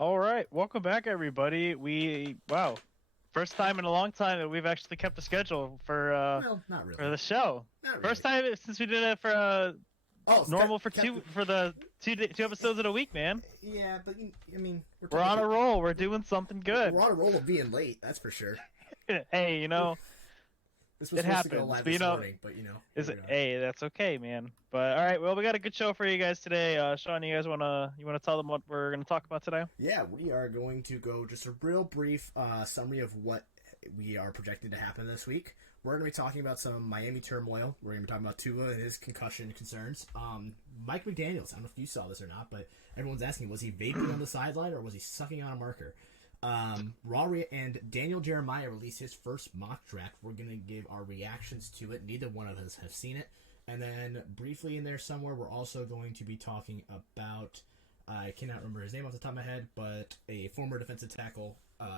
All right, welcome back, everybody. Wow, first time in a long time that we've actually kept a schedule Well, not for really. the show. Not really. First time since we did it for Oh, normal for the two episodes in a week, man. yeah, but I mean, We're on a roll. We're doing something good. we're on a roll of being late. That's for sure. Hey, This was it supposed to go happens. live But this morning, but here is we it? are. Hey, that's okay, man. But all right, well, we got a good show for you guys today. Sean, you guys wanna tell them what we're gonna talk about today? Yeah, we are going to go just a real brief summary of what we are projecting to happen this week. We're going to be talking about some Miami turmoil. We're going to be talking about Tua and his concussion concerns. Mike McDaniel, I don't know if you saw this or not, but everyone's asking, was he vaping on the sideline or was he sucking on a marker? And Daniel Jeremiah released his first mock draft. We're going to give our reactions to it. Neither one of us have seen it. And then briefly in there somewhere, we're also going to be talking about, I cannot remember his name off the top of my head, but a former defensive tackle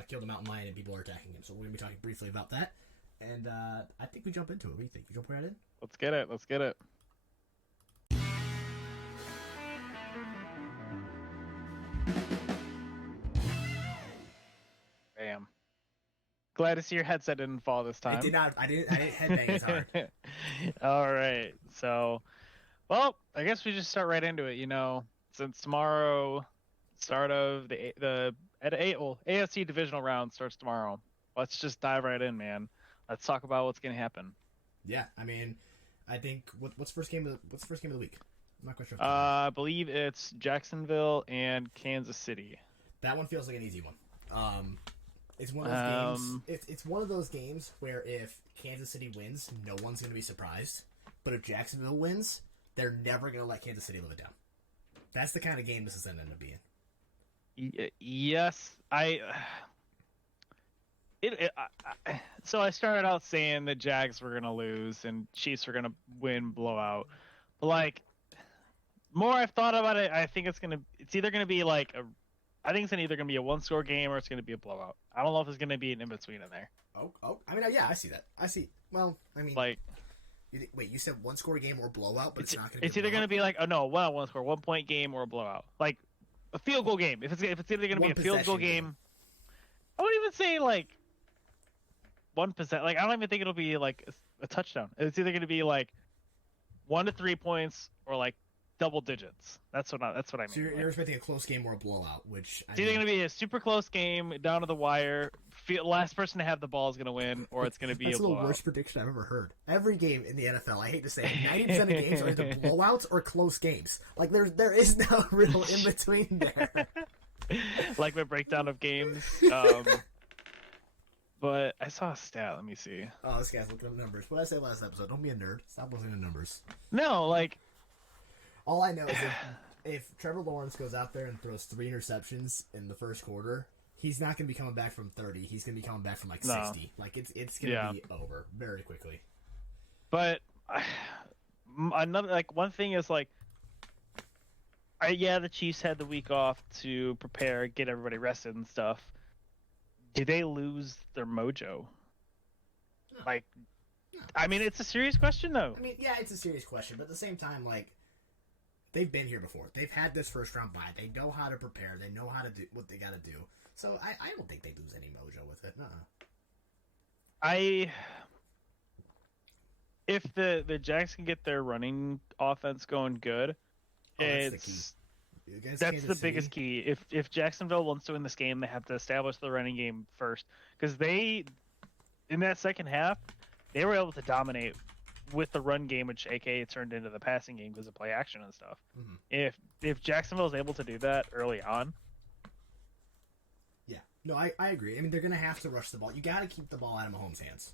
killed a mountain lion and people are attacking him. So we're going to be talking briefly about that. And I think we jump into it. What do you think? You jump right in? Let's get it. Let's get it. Bam. Glad to see your headset didn't fall this time. I did not. I didn't headbang as hard. All right. So, well, I guess we just start right into it. Since tomorrow, start of the AFC divisional round starts tomorrow. Let's just dive right in, man. Let's talk about what's going to happen. Yeah, I mean, I think what's first game of the week? I'm not quite sure. I believe it's Jacksonville and Kansas City. That one feels like an easy one. It's one of those games. It's one of those games where if Kansas City wins, no one's going to be surprised. But if Jacksonville wins, they're never going to let Kansas City live it down. That's the kind of game this is going to end up being. Yes, so I started out saying the Jags were gonna lose and Chiefs were gonna win blowout, but more I've thought about it, I think it's either gonna be I think it's either gonna be a one-score game or it's gonna be a blowout. I don't know if there's gonna be an in between in there. Oh, I mean, yeah, I see that. I see. Well, I mean, wait, you said one-score game or blowout, but it's not gonna. It's either gonna be one score, 1 point game or a blowout, like a field goal game. If it's either gonna be a field goal game, I wouldn't even say 1%. I don't even think it'll be a touchdown. It's either going to be 1 to 3 points or double digits. That's what I mean. So you're expecting a close game or a blowout, which it's either going to be a super close game down to the wire. Last person to have the ball is going to win, or it's going to be that's a blowout. The worst prediction I've ever heard. Every game in the NFL, I hate to say it, 90% of games are either blowouts or close games. There is no real in between there. Like my breakdown of games. But I saw a stat. Let me see. Oh, this guy's looking up numbers. What did I say last episode? Don't be a nerd. Stop listening to numbers. No, all I know is if Trevor Lawrence goes out there and throws 3 interceptions in the first quarter, he's not going to be coming back from 30. He's going to be coming back from 60. It's going to be over very quickly. But another one thing is the Chiefs had the week off to prepare, get everybody rested and stuff. Do they lose their mojo? No. I mean, it's a serious question, though. I mean, yeah, it's a serious question, but at the same time, they've been here before. They've had this first round bye. They know how to prepare. They know how to do what they got to do. So I don't think they lose any mojo with it. If the Jags can get their running offense going good, that's the biggest key. If Jacksonville wants to win this game, they have to establish the running game first. Because in that second half, they were able to dominate with the run game, which AKA turned into the passing game because of play action and stuff. Mm-hmm. If Jacksonville is able to do that early on. Yeah. No, I agree. I mean, they're going to have to rush the ball. You got to keep the ball out of Mahomes' hands.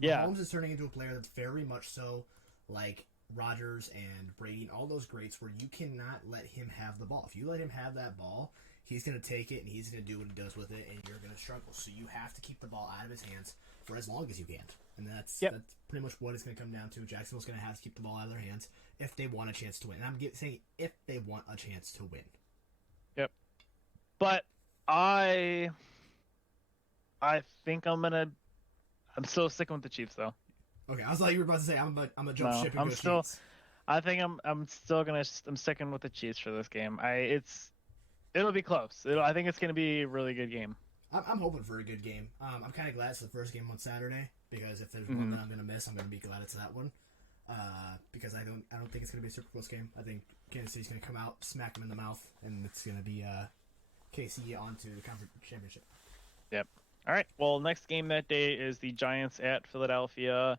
Mahomes is turning into a player that's very much so like Rodgers and Brady and all those greats where you cannot let him have the ball. If you let him have that ball, he's going to take it and he's going to do what he does with it, and you're going to struggle. So you have to keep the ball out of his hands for as long as you can. And that's pretty much what it's going to come down to. Jacksonville's going to have to keep the ball out of their hands if they want a chance to win. And I'm saying if they want a chance to win. Yep. But I think I'm still sticking with the Chiefs, though. Okay, I was like you were about to say I'm a jump ship. And I think I'm sticking with the Chiefs for this game. It'll be close. I think it's going to be a really good game. I'm hoping for a good game. I'm kind of glad it's the first game on Saturday because if there's one that I'm going to miss, I'm going to be glad it's that one. Because I don't think it's going to be a super close game. I think Kansas City's going to come out, smack them in the mouth, and it's going to be KC onto the conference championship. Yep. All right. Well, next game that day is the Giants at Philadelphia.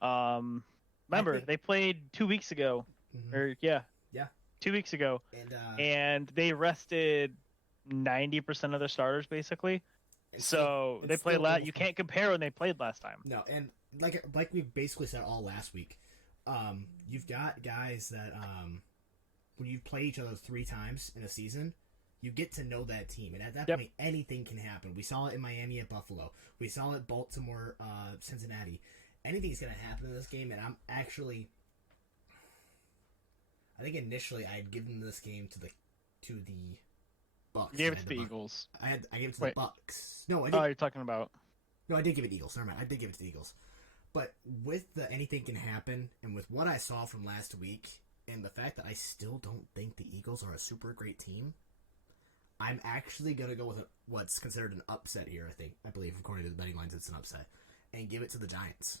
Remember, they played 2 weeks ago. Mm-hmm. Or yeah, 2 weeks ago, and they rested 90% of their starters basically. So they played last. You can't compare when they played last time. No, and like we basically said all last week, you've got guys that when you play each other 3 times in a season, you get to know that team, and at that point, anything can happen. We saw it in Miami at Buffalo. We saw it at Baltimore, Cincinnati. Anything's gonna happen in this game, and I think initially I had given this game to the Bucks. You gave it to the Eagles. I gave it to the Bucks. No, I didn't. Oh, you're talking about. No, I did give it Eagles. Never mind. I did give it to the Eagles. But with the anything can happen, and with what I saw from last week, and the fact that I still don't think the Eagles are a super great team, I'm actually gonna go with what's considered an upset here. I believe according to the betting lines, it's an upset, and give it to the Giants.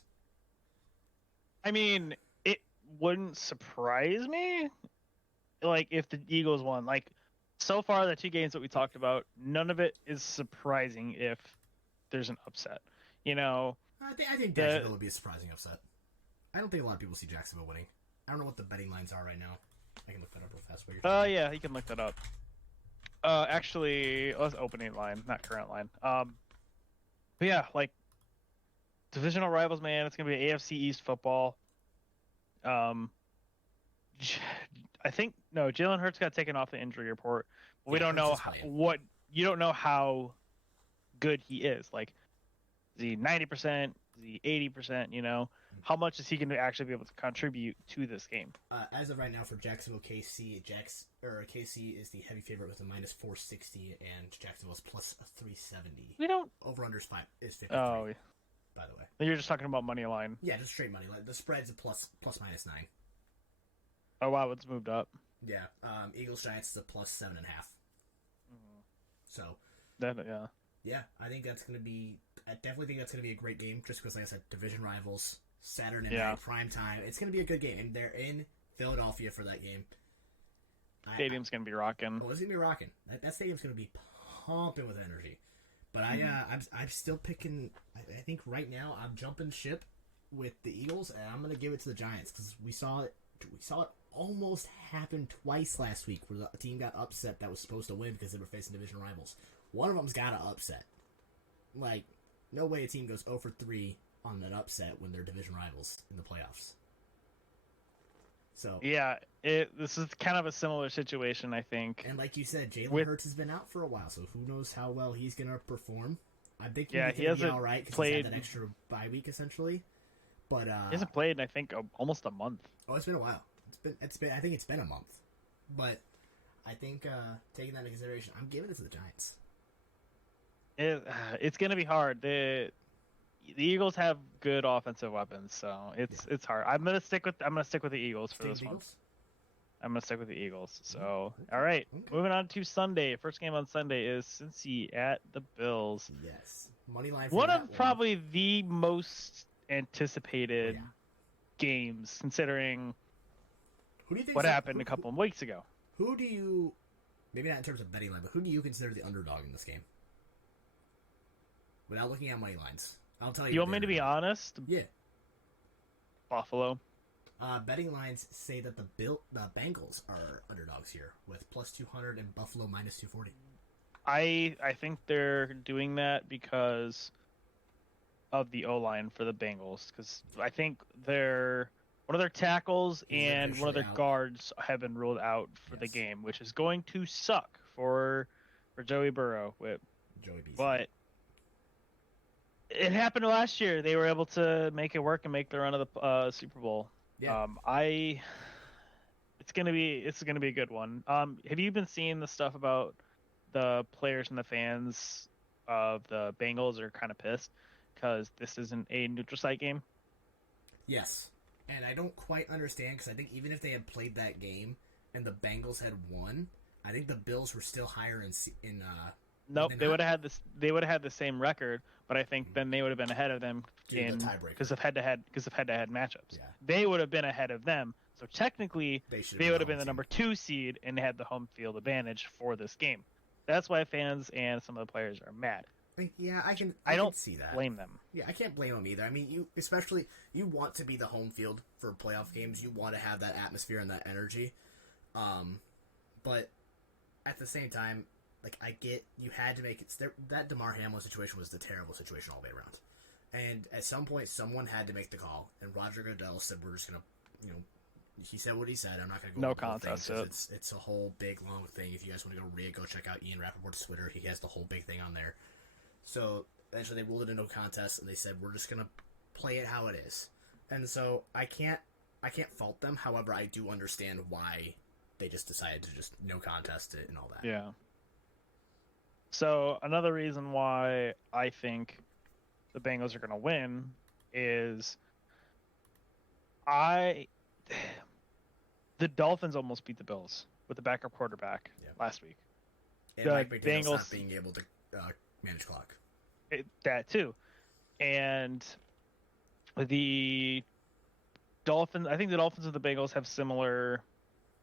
I mean, it wouldn't surprise me, like if the Eagles won. Like so far, the 2 games that we talked about, none of it is surprising if there's an upset. You know, I think Jacksonville would be a surprising upset. I don't think a lot of people see Jacksonville winning. I don't know what the betting lines are right now. I can look that up real fast. Yeah, you can look that up. Actually, let's opening line, not current line. But yeah, like divisional rivals, man. It's gonna be AFC East football. I think Jalen Hurts got taken off the injury report. We don't know you don't know how good he is. Like, is he 90%? Is he 80%? You know, how much is he going to actually be able to contribute to this game? As of right now, for Jacksonville, KC is the heavy favorite with a minus 460, and Jacksonville is plus 370. We don't over/under is 53. Oh, by the way, you're just talking about money line. Yeah, just straight money line. The spread's a plus minus 9. Oh wow, it's moved up. Yeah, Eagles Giants is a plus 7.5. So yeah, I think that's gonna be. I definitely think that's gonna be a great game, just because, like I said, division rivals, Saturday night, prime time. It's gonna be a good game, and they're in Philadelphia for that game. Stadium's gonna be rocking. Oh, it's gonna be rocking. That stadium's gonna be pumping with energy. But I'm still picking. I think right now I'm jumping ship with the Eagles, and I'm gonna give it to the Giants because we saw it almost happen twice last week, where the team got upset that was supposed to win because they were facing division rivals. One of them's got to upset. Like, no way a team goes 0 for 3 on an upset when they're division rivals in the playoffs. So yeah, this is kind of a similar situation, I think. And like you said, Jalen Hurts has been out for a while, so who knows how well he's going to perform. I think he's going to be all right because he's had that extra bye week, essentially. But he hasn't played in, I think, almost a month. Oh, it's been a while. It's been. I think it's been a month. But I think taking that into consideration, I'm giving it to the Giants. It's going to be hard. The Eagles have good offensive weapons, so it's hard. I'm gonna stick with the Eagles for this one. I'm gonna stick with the Eagles. So all right, moving on to Sunday. First game on Sunday is Cincy at the Bills. Yes, money line. One of probably the most anticipated games, considering what happened a couple of weeks ago. Who do you, maybe not in terms of betting line, but who do you consider the underdog in this game? Without looking at money lines. I'll tell you. You want me to be honest? Yeah. Buffalo. Betting lines say that the Bengals are underdogs here with plus 200 and Buffalo minus 240. I think they're doing that because of the O-line for the Bengals, because I think one of their tackles and one of their guards have been ruled out for the game, which is going to suck for Joey Burrow. But it happened last year. They were able to make it work and make the run of the Super Bowl. Yeah. It's gonna be a good one. Have you been seeing the stuff about the players and the fans of the Bengals are kind of pissed because this isn't a neutral site game? Yes, and I don't quite understand, because I think even if they had played that game and the Bengals had won, I think the Bills were still higher in Nope, than they hot would have had this. They would have had the same record, but I think then they would have been ahead of them due to the in tiebreaker. because of head-to-head matchups. Yeah, They would have been ahead of them. So technically, should they would have the been the home number 2 seed and had the home field advantage for this game. That's why fans and some of the players are mad. team. Yeah, I can don't see that. blame them. Yeah, I can't blame them either. I mean, you want to be the home field for playoff games. You want to have that atmosphere and that energy. But at the same time, like, I get you had to make it. That DeMar Hamlin situation was the terrible situation all the way around. And at some point, someone had to make the call. And Roger Goodell said, we're just going to, he said what he said. I'm not going to go No over the whole contest. thing, 'cause it's a whole big, long thing. If you guys want to go read it, go check out Ian Rappaport's Twitter. He has the whole big thing on there. So eventually they ruled it a no contest, and they said, we're just going to play it how it is. And so I can't fault them. However, I do understand why they just decided to just no contest it and all that. Yeah. So another reason why I think the Bengals are going to win is the Dolphins almost beat the Bills with the backup quarterback last week. And the Mike McDaniel's Bengals not being able to manage clock. That too. And the Dolphins, I think the Dolphins and the Bengals have similar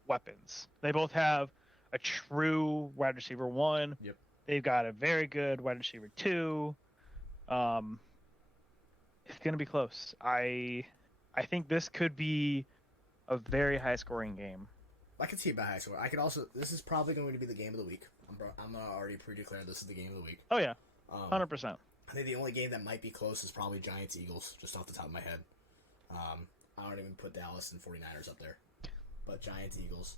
weapons. They both have a true wide receiver 1. Yep. They've got a very good wide receiver 2. It's going to be close. I think this could be a very high scoring game. I can see it by high score. I could also. This is probably going to be the game of the week. I'm gonna already pre-declare this is the game of the week. Oh yeah, 100%. I think the only game that might be close is probably Giants Eagles, just off the top of my head. I don't even put Dallas and 49ers up there, but Giants Eagles.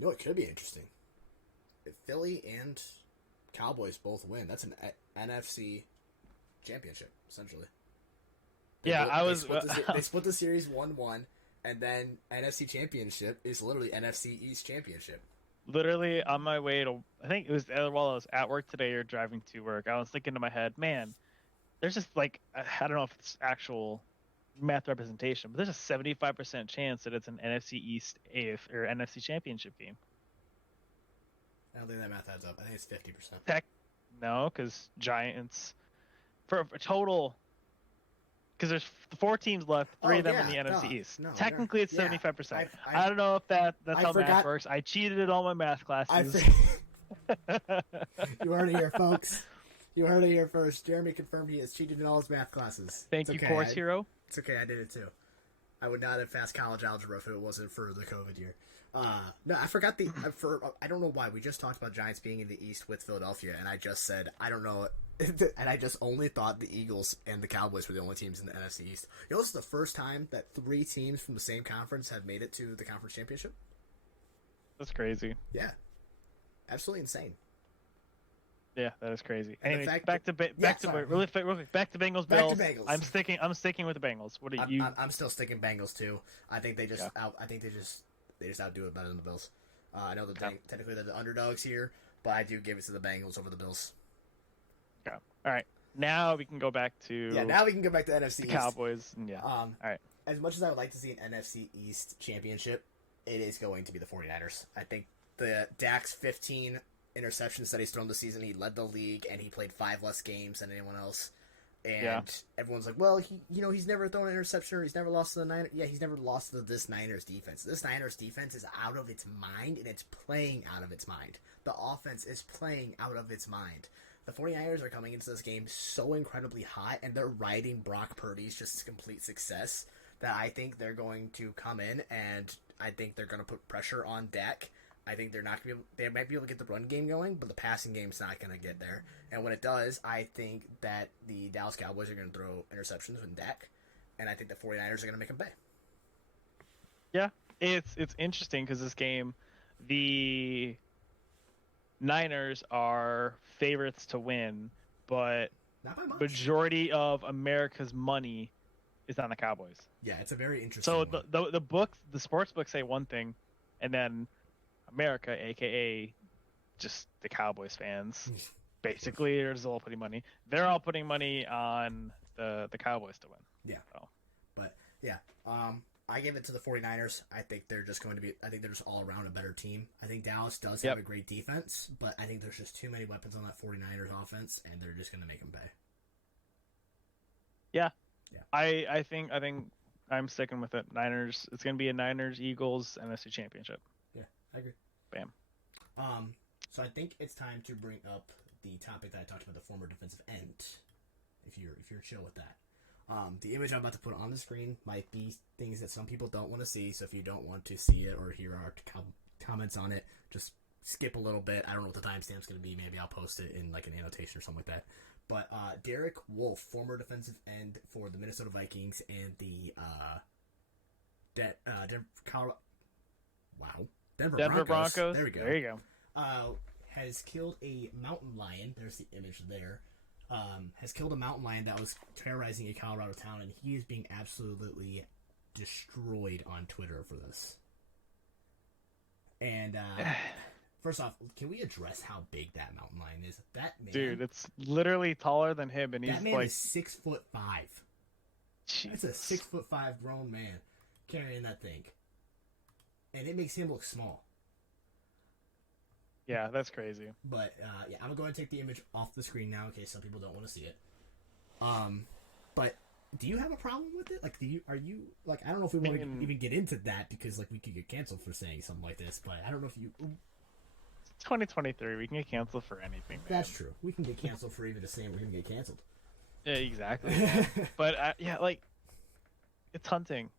It could be interesting. If Philly and Cowboys both win, that's an NFC championship essentially. They split the series 1-1, and then NFC championship is literally NFC East championship. Literally on my way to, I think it was while I was at work today or driving to work, I was thinking to my head, man, there's just like, I don't know if it's actual math representation, but there's a 75% chance that it's an NFC East AF or NFC championship game. I don't think that math adds up. I think it's 50%. No, because Giants, for a total, because there's 4 teams left, 3 of them in the NFC East. No, technically, it's 75%. I don't know if that's how math works. I cheated in all my math classes. You heard it here, folks. You heard it here first. Jeremy confirmed he has cheated in all his math classes. Thank you, course hero. It's okay, I did it too. I would not have passed college algebra if it wasn't for the COVID year. No, I forgot I don't know why. We just talked about Giants being in the East with Philadelphia, and I just said, I don't know. And I just only thought the Eagles and the Cowboys were the only teams in the NFC East. This is the first time that 3 teams from the same conference have made it to the conference championship. That's crazy. Yeah. Absolutely insane. Yeah, that is crazy. And anyway, back to Bengals Bills. I'm sticking with the Bengals. What are you? I'm still sticking Bengals too. I think they just they just outdo it better than the Bills. I know that technically they're the underdogs here, but I do give it to the Bengals over the Bills. Yeah. All right. Now we can go back to NFC East. Cowboys. Yeah. All right. As much as I would like to see an NFC East championship, it is going to be the 49ers. I think the Dak's 15 interceptions that he's thrown this season, he led the league, and he played 5 less games than anyone else. And everyone's like, well, he's never thrown an interception, or he's never lost to the Niners. Yeah, he's never lost to this Niners defense. This Niners defense is out of its mind, and it's playing out of its mind. The offense is playing out of its mind. The 49ers are coming into this game so incredibly hot, and they're riding Brock Purdy's just complete success that I think they're going to come in, and I think they're going to put pressure on Dak. I think they're not going to be able, they might be able to get the run game going, but the passing game's not going to get there. And when it does, I think that the Dallas Cowboys are going to throw interceptions with Dak, and I think the 49ers are going to make them pay. Yeah, it's interesting because this game, the Niners are favorites to win, but not by much. Majority of America's money is on the Cowboys. Yeah, it's a very interesting So one. the sports books say one thing, and then America, aka just the Cowboys fans, basically are all putting money. They're all putting money on the Cowboys to win. Yeah. So. But yeah, I give it to the 49ers. I think they're just all around a better team. I think Dallas does have a great defense, but I think there's just too many weapons on that 49ers offense, and they're just going to make them pay. Yeah. I think I'm sticking with it. Niners. It's going to be a Niners-Eagles NFC Championship. Yeah, I agree. Bam. So I think it's time to bring up the topic that I talked about, the former defensive end. If you're chill with that. The image I'm about to put on the screen might be things that some people don't want to see, so if you don't want to see it or hear our comments on it, just skip a little bit. I don't know what the timestamp's going to be. Maybe I'll post it in like an annotation or something like that. But Derek Wolfe, former defensive end for the Minnesota Vikings and the Denver Broncos. There we go. There you go. Has killed a mountain lion. There's the image there. Has killed a mountain lion that was terrorizing a Colorado town, and he is being absolutely destroyed on Twitter for this. And first off, can we address how big that mountain lion is? That man, dude, it's literally taller than him, and he's that man like is 6'5". Jesus. That's a 6'5" grown man carrying that thing, and it makes him look small. Yeah, that's crazy. But yeah, I'm gonna go ahead and take the image off the screen now in case some people don't want to see it. But do you have a problem with it? Like, are you like? I don't know if we want to even get into that because like we could get canceled for saying something like this. But I don't know if you. It's 2023. We can get canceled for anything. Man. That's true. We can get canceled for even just saying we're gonna get canceled. Yeah, exactly. But yeah, like it's hunting.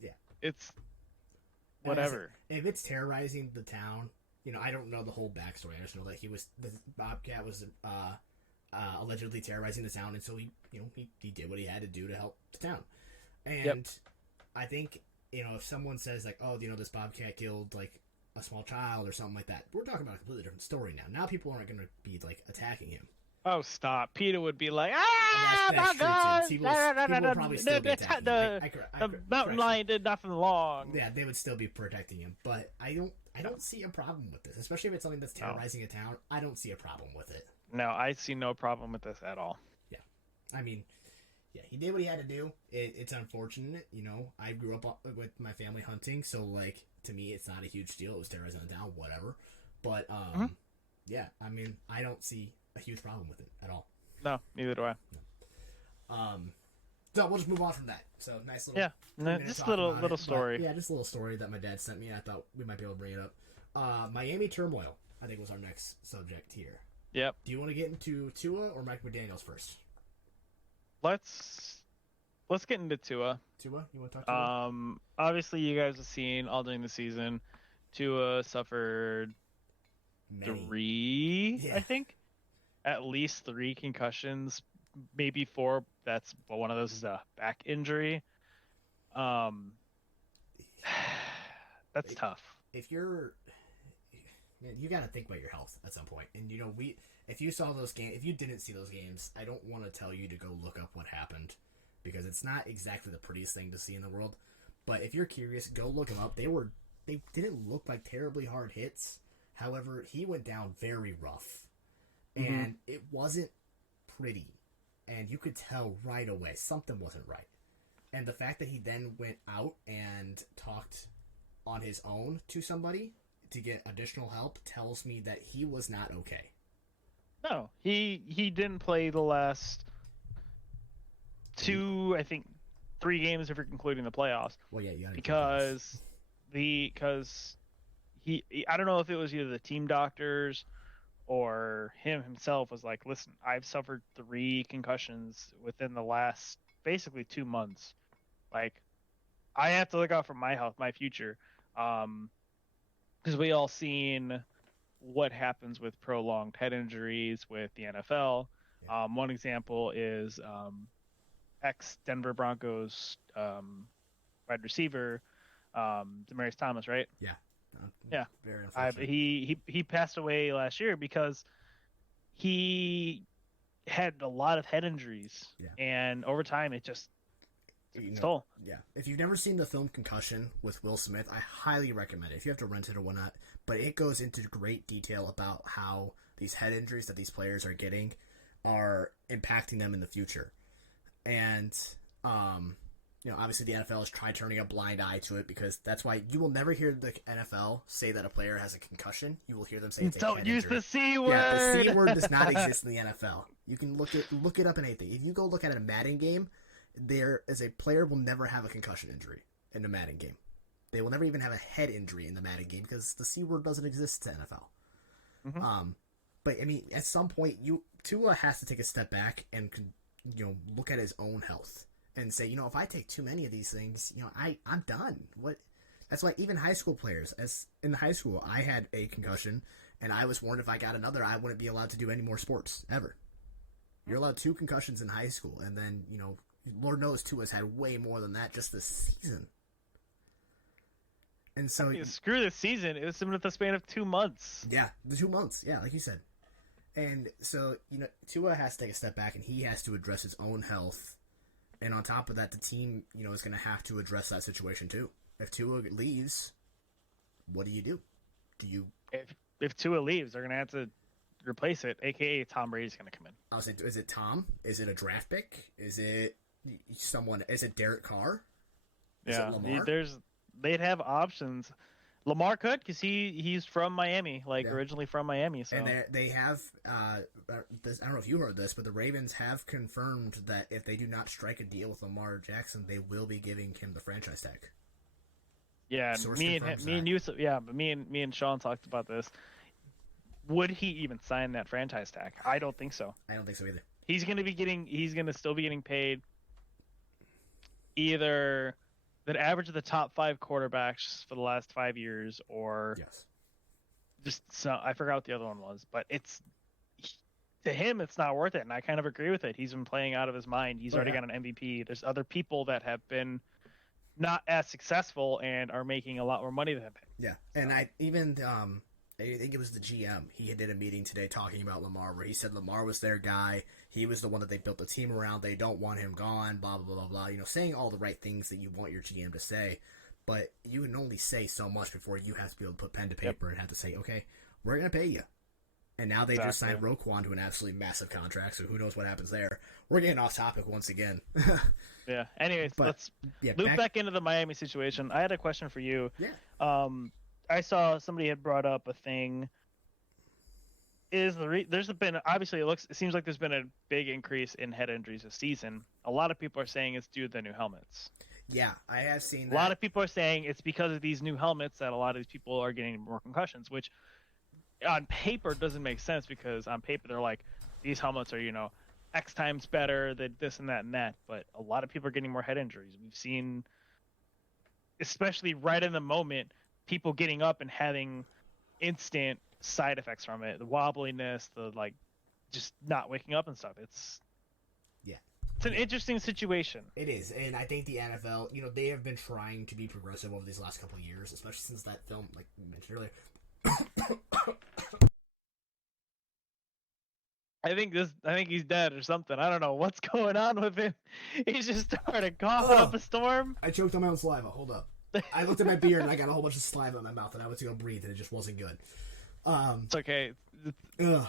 Yeah, it's whatever. If it's terrorizing the town. You know, I don't know the whole backstory. I just know that the Bobcat was allegedly terrorizing the town, and so he did what he had to do to help the town. And I think if someone says like, oh, this Bobcat killed like a small child or something like that, we're talking about a completely different story now. Now people aren't going to be like attacking him. Oh, stop! Peter would be like, my God! People will probably still be attacking him. The mountain lion did nothing wrong. Yeah, they would still be protecting him, but I don't see a problem with this, especially if it's something that's terrorizing a town. I don't see a problem with it. No, I see no problem with this at all. Yeah, I mean, yeah, he did what he had to do. It's unfortunate, I grew up with my family hunting, so like to me, it's not a huge deal. It was terrorizing the town, whatever. But yeah, I mean, I don't see a huge problem with it at all. No, neither do I. No. So we'll just move on from that. So nice little just a little story. But, just a little story that my dad sent me. I thought we might be able to bring it up. Miami Turmoil, I think was our next subject here. Yep. Do you want to get into Tua or Mike McDaniel's first? Let's get into Tua. Tua, you want to talk to him? Obviously you guys have seen all during the season, Tua suffered three, I think. At least 3 concussions, maybe 4. But one of those is a back injury. That's tough. If you're, man, you got to think about your health at some point. And if you saw those games, if you didn't see those games, I don't want to tell you to go look up what happened because it's not exactly the prettiest thing to see in the world. But if you're curious, go look them up. They didn't look like terribly hard hits. However, he went down very rough. And it wasn't pretty. And you could tell right away something wasn't right. And the fact that he then went out and talked on his own to somebody to get additional help tells me that he was not okay. No, he didn't play the last 2, I think 3 games if you're concluding the playoffs. Well, yeah, you because he I don't know if it was either the team doctors or him himself was like, listen, I've suffered 3 concussions within the last basically 2 months. Like, I have to look out for my health, my future. Because we all seen what happens with prolonged head injuries with the NFL. Yeah. One example is ex-Denver Broncos wide receiver, Demaryius Thomas, right? Yeah. Yeah, very unfortunate. He passed away last year because he had a lot of head injuries, and over time it just stole. Yeah, if you've never seen the film Concussion with Will Smith, I highly recommend it. If you have to rent it or whatnot, but it goes into great detail about how these head injuries that these players are getting are impacting them in the future, and obviously the NFL has tried turning a blind eye to it because that's why you will never hear the NFL say that a player has a concussion. You will hear them say it's a head use injury. the C word. Yeah, the C word does not exist in the NFL. You can look it up in anything. If you go look at a Madden game, there is a player will never have a concussion injury in a Madden game. They will never even have a head injury in the Madden game because the C word doesn't exist to NFL. Mm-hmm. But I mean, at some point, Tua has to take a step back and look at his own health and say, if I take too many of these things, I'm done. What? That's why even high school players, as in high school, I had a concussion, and I was warned if I got another, I wouldn't be allowed to do any more sports ever. You're allowed 2 concussions in high school, and then Lord knows Tua's had way more than that just this season. And so screw this season. It was within the span of 2 months. Yeah, the 2 months. Yeah, like you said. And so, Tua has to take a step back, and he has to address his own health. And on top of that, the team, is going to have to address that situation too. If Tua leaves, what do you do? If Tua leaves, they're going to have to replace it, a.k.a. Tom Brady's going to come in. I was saying, is it Tom? Is it a draft pick? Is it someone? Is it Derek Carr? Is it Lamar? They'd have options. Lamar could, because he's from Miami, originally from Miami. So. And they have, I don't know if you heard this, but the Ravens have confirmed that if they do not strike a deal with Lamar Jackson, they will be giving him the franchise tag. Yeah, me and Shawn talked about this. Would he even sign that franchise tag? I don't think so. I don't think so either. He's going to still be getting paid either the average of the top 5 quarterbacks for the last 5 years, or I forgot what the other one was, but to him, it's not worth it. And I kind of agree with it. He's been playing out of his mind. He's already got an MVP. There's other people that have been not as successful and are making a lot more money than him. Yeah. And I think it was the GM. He did a meeting today talking about Lamar, where he said Lamar was their guy. He was the one that they built the team around. They don't want him gone, blah, blah, blah, blah. Saying all the right things that you want your GM to say. But you can only say so much before you have to be able to put pen to paper and have to say, okay, we're going to pay you. And now they just signed Roquan to an absolutely massive contract, so who knows what happens there. We're getting off topic once again. Yeah. Anyways, let's loop back into the Miami situation. I had a question for you. Yeah. I saw somebody had brought up a thing. There's been, obviously it seems like there's been a big increase in head injuries this season. A lot of people are saying it's due to the new helmets. Yeah, I have seen that. A lot of people are saying it's because of these new helmets that a lot of these people are getting more concussions, which on paper doesn't make sense, because on paper they're like, these helmets are, X times better than this and that and that. But a lot of people are getting more head injuries. We've seen, especially right in the moment, people getting up and having instant side effects from it. The wobbliness, the just not waking up and stuff. It's an interesting situation. It is, and I think the NFL, they have been trying to be progressive over these last couple of years, especially since that film, like you mentioned earlier. I think he's dead or something. I don't know what's going on with him. He's just started coughing up a storm. I choked on my own saliva. Hold up. I looked at my beard and I got a whole bunch of saliva in my mouth, and I went to go breathe, and it just wasn't good. It's okay.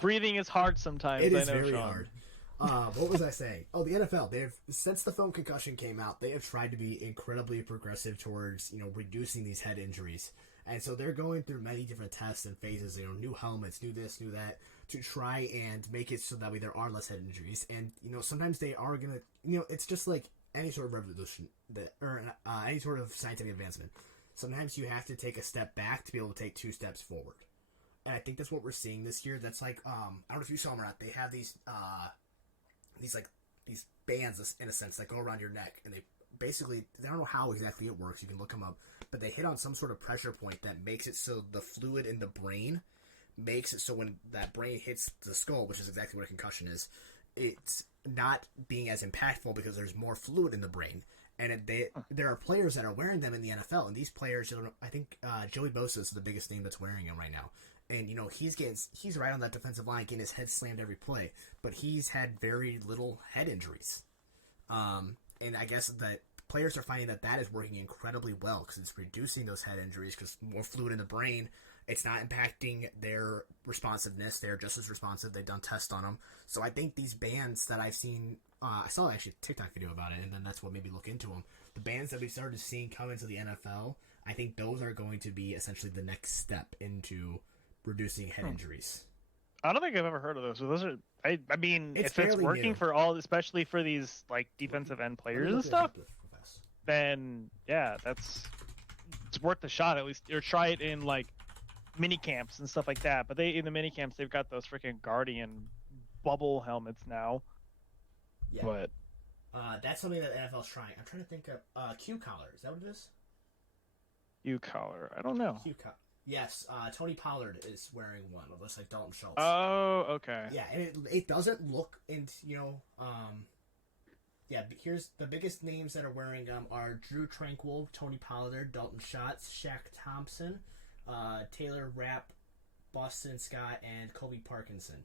Breathing is hard sometimes. It is very hard. What was I saying? Oh, the NFL. Since the film Concussion came out, they have tried to be incredibly progressive towards reducing these head injuries, and so they're going through many different tests and phases. New helmets, new this, new that, to try and make it so that way there are less head injuries. And sometimes they are gonna. It's just like any sort of revolution or any sort of scientific advancement. Sometimes you have to take a step back to be able to take 2 steps forward. And I think that's what we're seeing this year. That's like, I don't know if you saw them or not. They have these bands, in a sense, that go around your neck. And they basically, I don't know how exactly it works. You can look them up. But they hit on some sort of pressure point that makes it so the fluid in the brain makes it so when that brain hits the skull, which is exactly what a concussion is, it's not being as impactful because there's more fluid in the brain. And there are players that are wearing them in the NFL, and these players, I think Joey Bosa is the biggest name that's wearing them right now. And he's right on that defensive line, getting his head slammed every play, but he's had very little head injuries. And I guess that players are finding that is working incredibly well, because it's reducing those head injuries, because more fluid in the brain It's not impacting their responsiveness. They're just as responsive. They've done tests on them. So I think these bands that I've seen, I saw actually a TikTok video about it, and then that's what made me look into them. The bands that we started seeing come into the NFL, I think those are going to be essentially the next step into reducing head injuries. I don't think I've ever heard of those. So those are, I mean, if it's working new. for all, especially for these like defensive end players and stuff, then yeah, it's worth the shot at least, or try it in like mini camps and stuff like that. But in the mini camps, they've got those freaking Guardian bubble helmets now. Yeah. But that's something that the NFL's trying. I'm trying to think of Q collar. Is that what it is? Q collar. I don't know. Q collar. Yes, Tony Pollard is wearing one. It looks like Dalton Schultz. Oh, okay. Yeah, and it doesn't look, and yeah. Here's the biggest names that are wearing them are Drew Tranquil, Tony Pollard, Dalton Schultz, Shaq Thompson, Taylor Rapp, Boston Scott, and Colby Parkinson.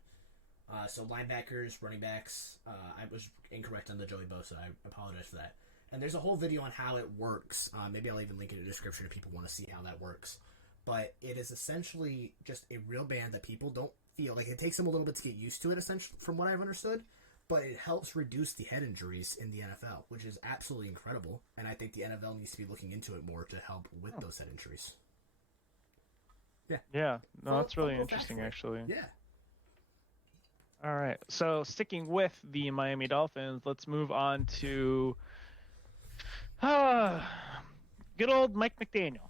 So linebackers, running backs. I was incorrect on the Joey Bosa. I apologize for that. And there's a whole video on how it works. Maybe I'll even link it in the description if people want to see how that works. But it is essentially just a real band that people don't feel like. It takes them a little bit to get used to it, essentially, from what I've understood. But it helps reduce the head injuries in the NFL, which is absolutely incredible. And I think the NFL needs to be looking into it more to help with those head injuries. Yeah. Yeah. No, that's really interesting, actually. Yeah. All right. So sticking with the Miami Dolphins, let's move on to good old Mike McDaniel.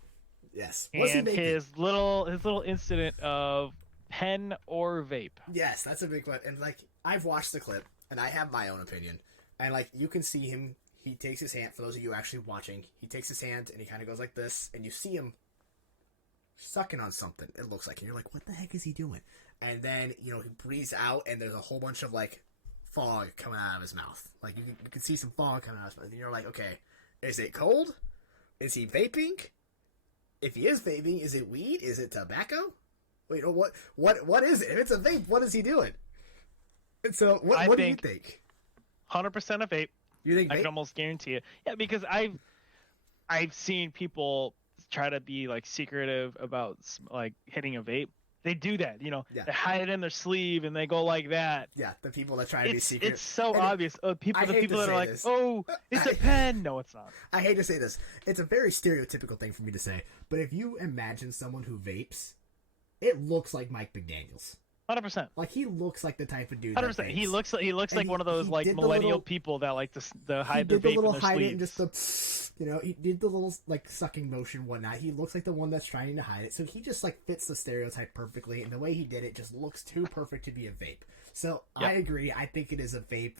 Yes. And his little incident of pen or vape. Yes, that's a big one. And like, I've watched the clip and I have my own opinion. And like, you can see him, he takes his hand, for those of you actually watching, he takes his hand and he kind of goes like this, and you see him sucking on something, it looks like, and you're like, what the heck is he doing? And then, he breathes out and there's a whole bunch of like fog coming out of his mouth. Like, you can see some fog coming out of his mouth. And you're like, okay, is it cold? Is he vaping? If he is vaping, is it weed? Is it tobacco? Wait, what is it? If it's a vape, what is he doing? And so, what do you think? 100% a vape. You think vape? I can almost guarantee it. Yeah, because I've seen people try to be like secretive about like hitting a vape. They do that, Yeah. They hide it in their sleeve and they go like that. Yeah, the people that try to be secret. It's so obvious. The people that are like, oh, it's a pen. No, it's not. I hate to say this. It's a very stereotypical thing for me to say. But if you imagine someone who vapes, it looks like Mike McDaniel's. 100%. Like, he looks like the type of dude 100%. that vapes. He looks like one of those like millennial people that like to hide their vape in their sleeve. And just he did the little like sucking motion, whatnot. He looks like the one that's trying to hide it. So he just like fits the stereotype perfectly, and the way he did it just looks too perfect to be a vape. So yep. I agree. I think it is a vape.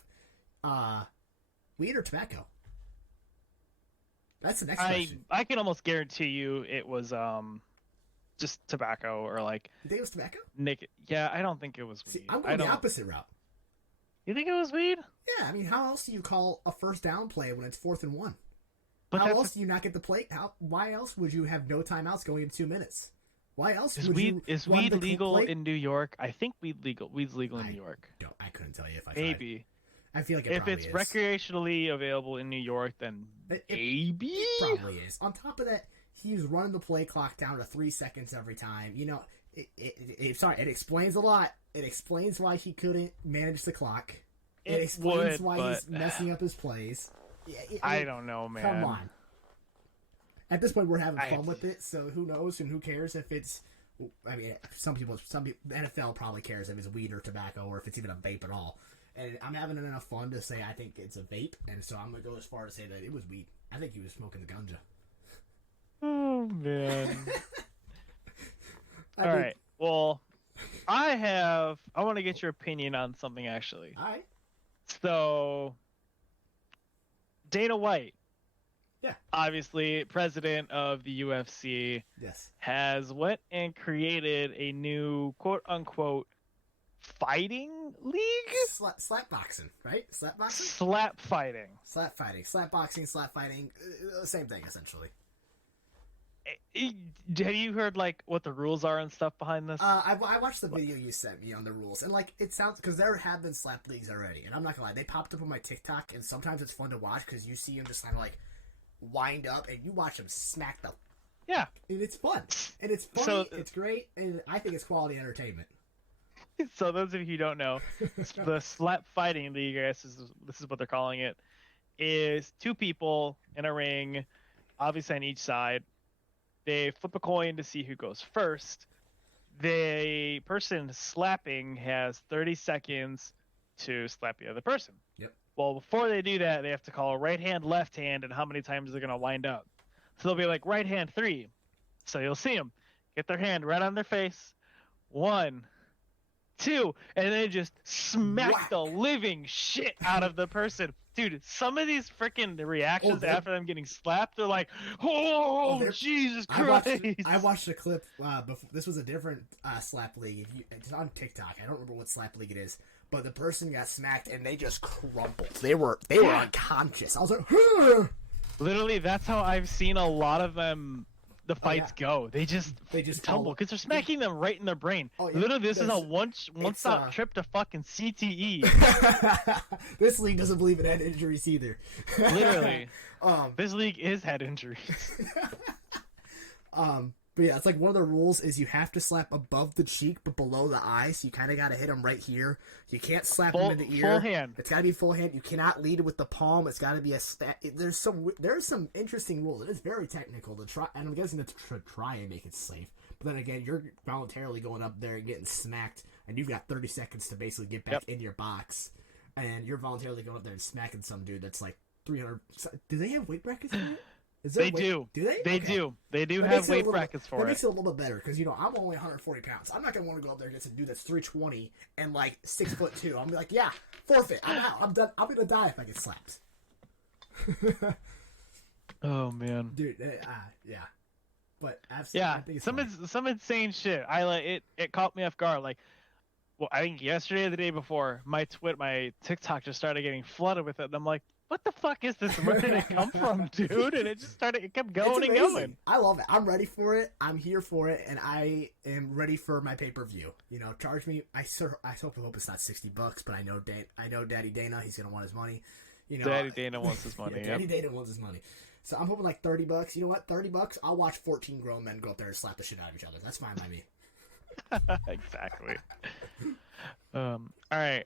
Weed or tobacco? That's the next question. I can almost guarantee you it was just tobacco or like. You think it was tobacco? Yeah, I don't think it was weed. See, I'm going the opposite route. You think it was weed? Yeah, I mean, how else do you call a first down play when it's 4th and 1? But how else do you not get the play? Why else would you have no timeouts going into 2 minutes? Why else would you? Is weed legal in New York? I think weed's legal in New York. I couldn't tell you if I maybe. Tried. I feel like if it's recreationally available in New York, then maybe it probably is. On top of that, he's running the play clock down to 3 seconds every time. It explains a lot. It explains why he couldn't manage the clock. It explains why he's messing up his plays. I don't know, man. Come on. At this point, we're having fun with it, so who knows and who cares if it's... I mean, some people, the NFL probably cares if it's weed or tobacco or if it's even a vape at all. And I'm having enough fun to say I think it's a vape, and so I'm going to go as far as to say that it was weed. I think he was smoking the ganja. Oh, man. All right. Well, I want to get your opinion on something, actually. All right. So, Dana White, yeah, obviously president of the UFC, yes, has went and created a new quote unquote fighting league. Slap boxing, right? Slap boxing. Slap fighting. Slap fighting. Slap boxing. Slap fighting. Same thing essentially. Have you heard like what the rules are and stuff behind this? I watched the video you sent me on the rules, and like it sounds because there have been slap leagues already, and I'm not gonna lie, they popped up on my TikTok, and sometimes it's fun to watch because you see them just kind of like wind up, and you watch them smack the Yeah. And it's fun. And it's funny. So- It's great. And I think it's quality entertainment. So those of you who don't know, the slap fighting league, I guess this is what they're calling it, is two people in a ring, obviously on each side. They flip a coin to see who goes first. The person slapping has 30 seconds to slap the other person. Yep. Well, before they do that, they have to call right hand, left hand, and how many times they're going to wind up. So they'll be like right hand 3. So you'll see them get their hand right on their face. 1, 2, and then just smack Whack. the living shit out of the person. Dude, some of these freaking reactions after them getting slapped, they're like, "Oh, Jesus Christ!" I watched a clip. Before, this was a different slap league. It's on TikTok. I don't remember what slap league it is, but the person got smacked and they just crumpled. They were unconscious. I was like, huh. Literally, that's how I've seen a lot of them. The fights go. They just tumble because they're smacking them right in their brain. Oh, yeah. Literally, this is a one-stop trip to fucking CTE. This league doesn't believe in head injuries either. Literally, this league is head injuries. But yeah, it's like one of the rules is you have to slap above the cheek but below the eye, so you kind of got to hit them right here. You can't slap them in the ear. Full hand. It's got to be full hand. You cannot lead with the palm. It's got to be a there's some interesting rules. It is very technical to try, and I'm guessing to try and make it safe. But then again, you're voluntarily going up there and getting smacked, and you've got 30 seconds to basically get back in your box, and you're voluntarily going up there and smacking some dude that's like 300. Do they have weight brackets in it? They do. Do they? They do. They do have weight brackets for it. That makes it a little bit better because I'm only 140 pounds. I'm not gonna want to go up there against a dude that's 320 and like 6'2". I'm gonna be like, yeah, forfeit. I'm out. I'm done. I'm gonna die if I get slapped. Oh man, dude. Yeah. But absolutely, yeah, I think it's some insane shit. It caught me off guard. Like, well, I think yesterday or the day before, my TikTok just started getting flooded with it, and I'm like, what the fuck is this? Where did it come from, dude? And it kept going and going. I love it. I'm ready for it. I'm here for it, and I am ready for my pay-per-view. Charge me. I hope it's not $60, but I know Daddy Dana. He's gonna want his money. Daddy Dana wants his money. Daddy Dana wants his money. So I'm hoping like $30. You know what? $30. I'll watch 14 grown men go up there and slap the shit out of each other. That's fine by me. Exactly. All right.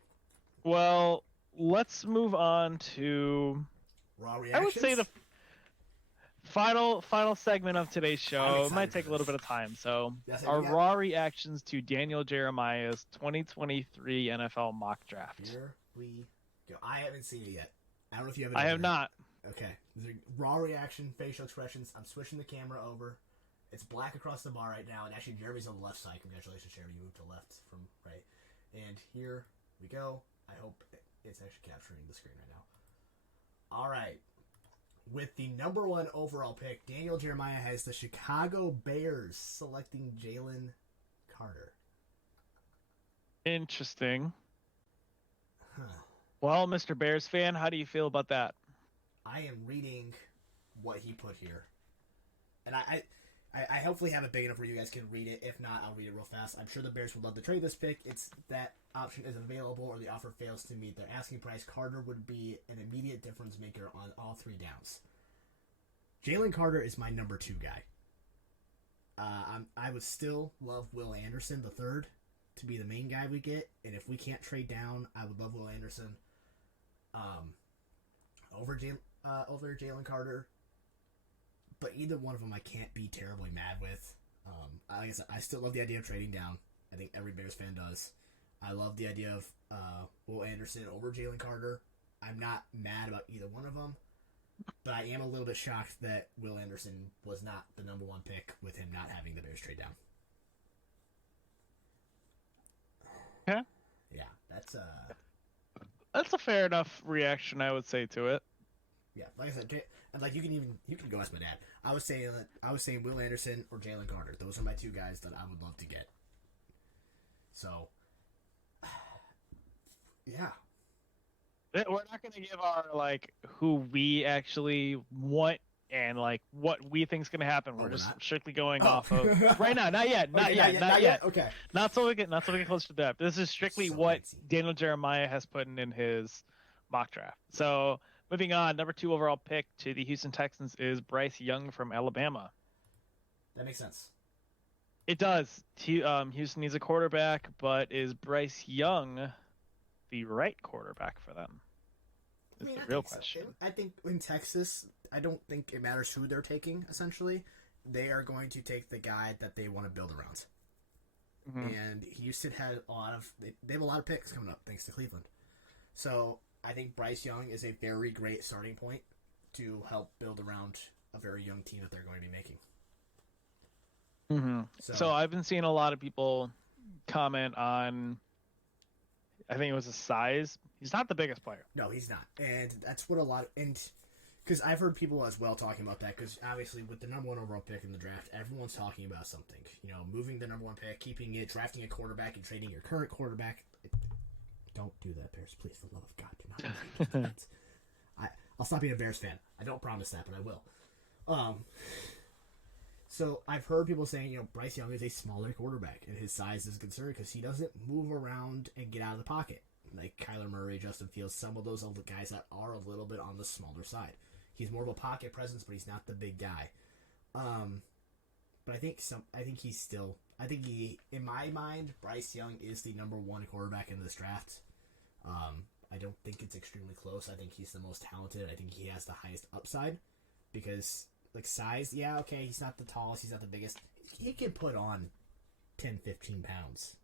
Well, let's move on to Raw reactions. I would say the final segment of today's show. It might take a little bit of time. So our Raw reactions to Daniel Jeremiah's 2023 NFL mock draft. Here we go. I haven't seen it yet. I don't know if you have. I have not. Okay. Raw reaction, facial expressions. I'm switching the camera over. It's black across the bar right now, and actually Jeremy's on the left side. Congratulations, Jeremy. You moved to left from right. And here we go. I hope it's actually capturing the screen right now. All right. With the number 1 overall pick, Daniel Jeremiah has the Chicago Bears selecting Jalen Carter. Interesting. Huh. Well, Mr. Bears fan, how do you feel about that? I am reading what he put here. And I hopefully have it big enough where you guys can read it. If not, I'll read it real fast. I'm sure the Bears would love to trade this pick. It's that option is available or the offer fails to meet their asking price. Carter would be an immediate difference maker on all 3 downs. Jalen Carter is my number 2 guy. I would still love Will Anderson the third to be the main guy we get. And if we can't trade down, I would love Will Anderson over Jalen Carter. But either one of them I can't be terribly mad with. Like I said, I still love the idea of trading down. I think every Bears fan does. I love the idea of Will Anderson over Jalen Carter. I'm not mad about either one of them. But I am a little bit shocked that Will Anderson was not the number 1 pick with him not having the Bears trade down. Okay. Yeah, that's a fair enough reaction, I would say, to it. Yeah, like I said, like you can go ask my dad. I was saying Will Anderson or Jalen Carter. Those are my 2 guys that I would love to get. So, yeah. We're not going to give our who we actually want and what we think is going to happen. We're just strictly going off of right now. Not yet. Not yet. Okay. Not so we get close to that. This is strictly what Daniel Jeremiah has put in his mock draft. So moving on, number 2 overall pick to the Houston Texans is Bryce Young from Alabama. That makes sense. It does. Houston needs a quarterback, but is Bryce Young the right quarterback for them? That's the real question. So. I think in Texas, I don't think it matters who they're taking, essentially. They are going to take the guy that they want to build around. Mm-hmm. And Houston had they have a lot of picks coming up thanks to Cleveland. So I think Bryce Young is a very great starting point to help build around a very young team that they're going to be making. Mm-hmm. So I've been seeing a lot of people comment on, I think it was his size. He's not the biggest player. No, he's not. And that's what because I've heard people as well talking about that, because obviously with the number one overall pick in the draft, everyone's talking about something. Moving the number one pick, keeping it, drafting a quarterback, and trading your current quarterback. Don't do that, Bears. Please, for the love of God, do not do that. I'll stop being a Bears fan. I don't promise that, but I will. So I've heard people saying, Bryce Young is a smaller quarterback, and his size is a concern because he doesn't move around and get out of the pocket. Like Kyler Murray, Justin Fields, some of those other guys that are a little bit on the smaller side. He's more of a pocket presence, but he's not the big guy. But I think in my mind, Bryce Young is the number one quarterback in this draft. I don't think it's extremely close. I think he's the most talented. I think he has the highest upside because, size, yeah, okay, he's not the tallest, he's not the biggest. He can put on 10, 15 pounds.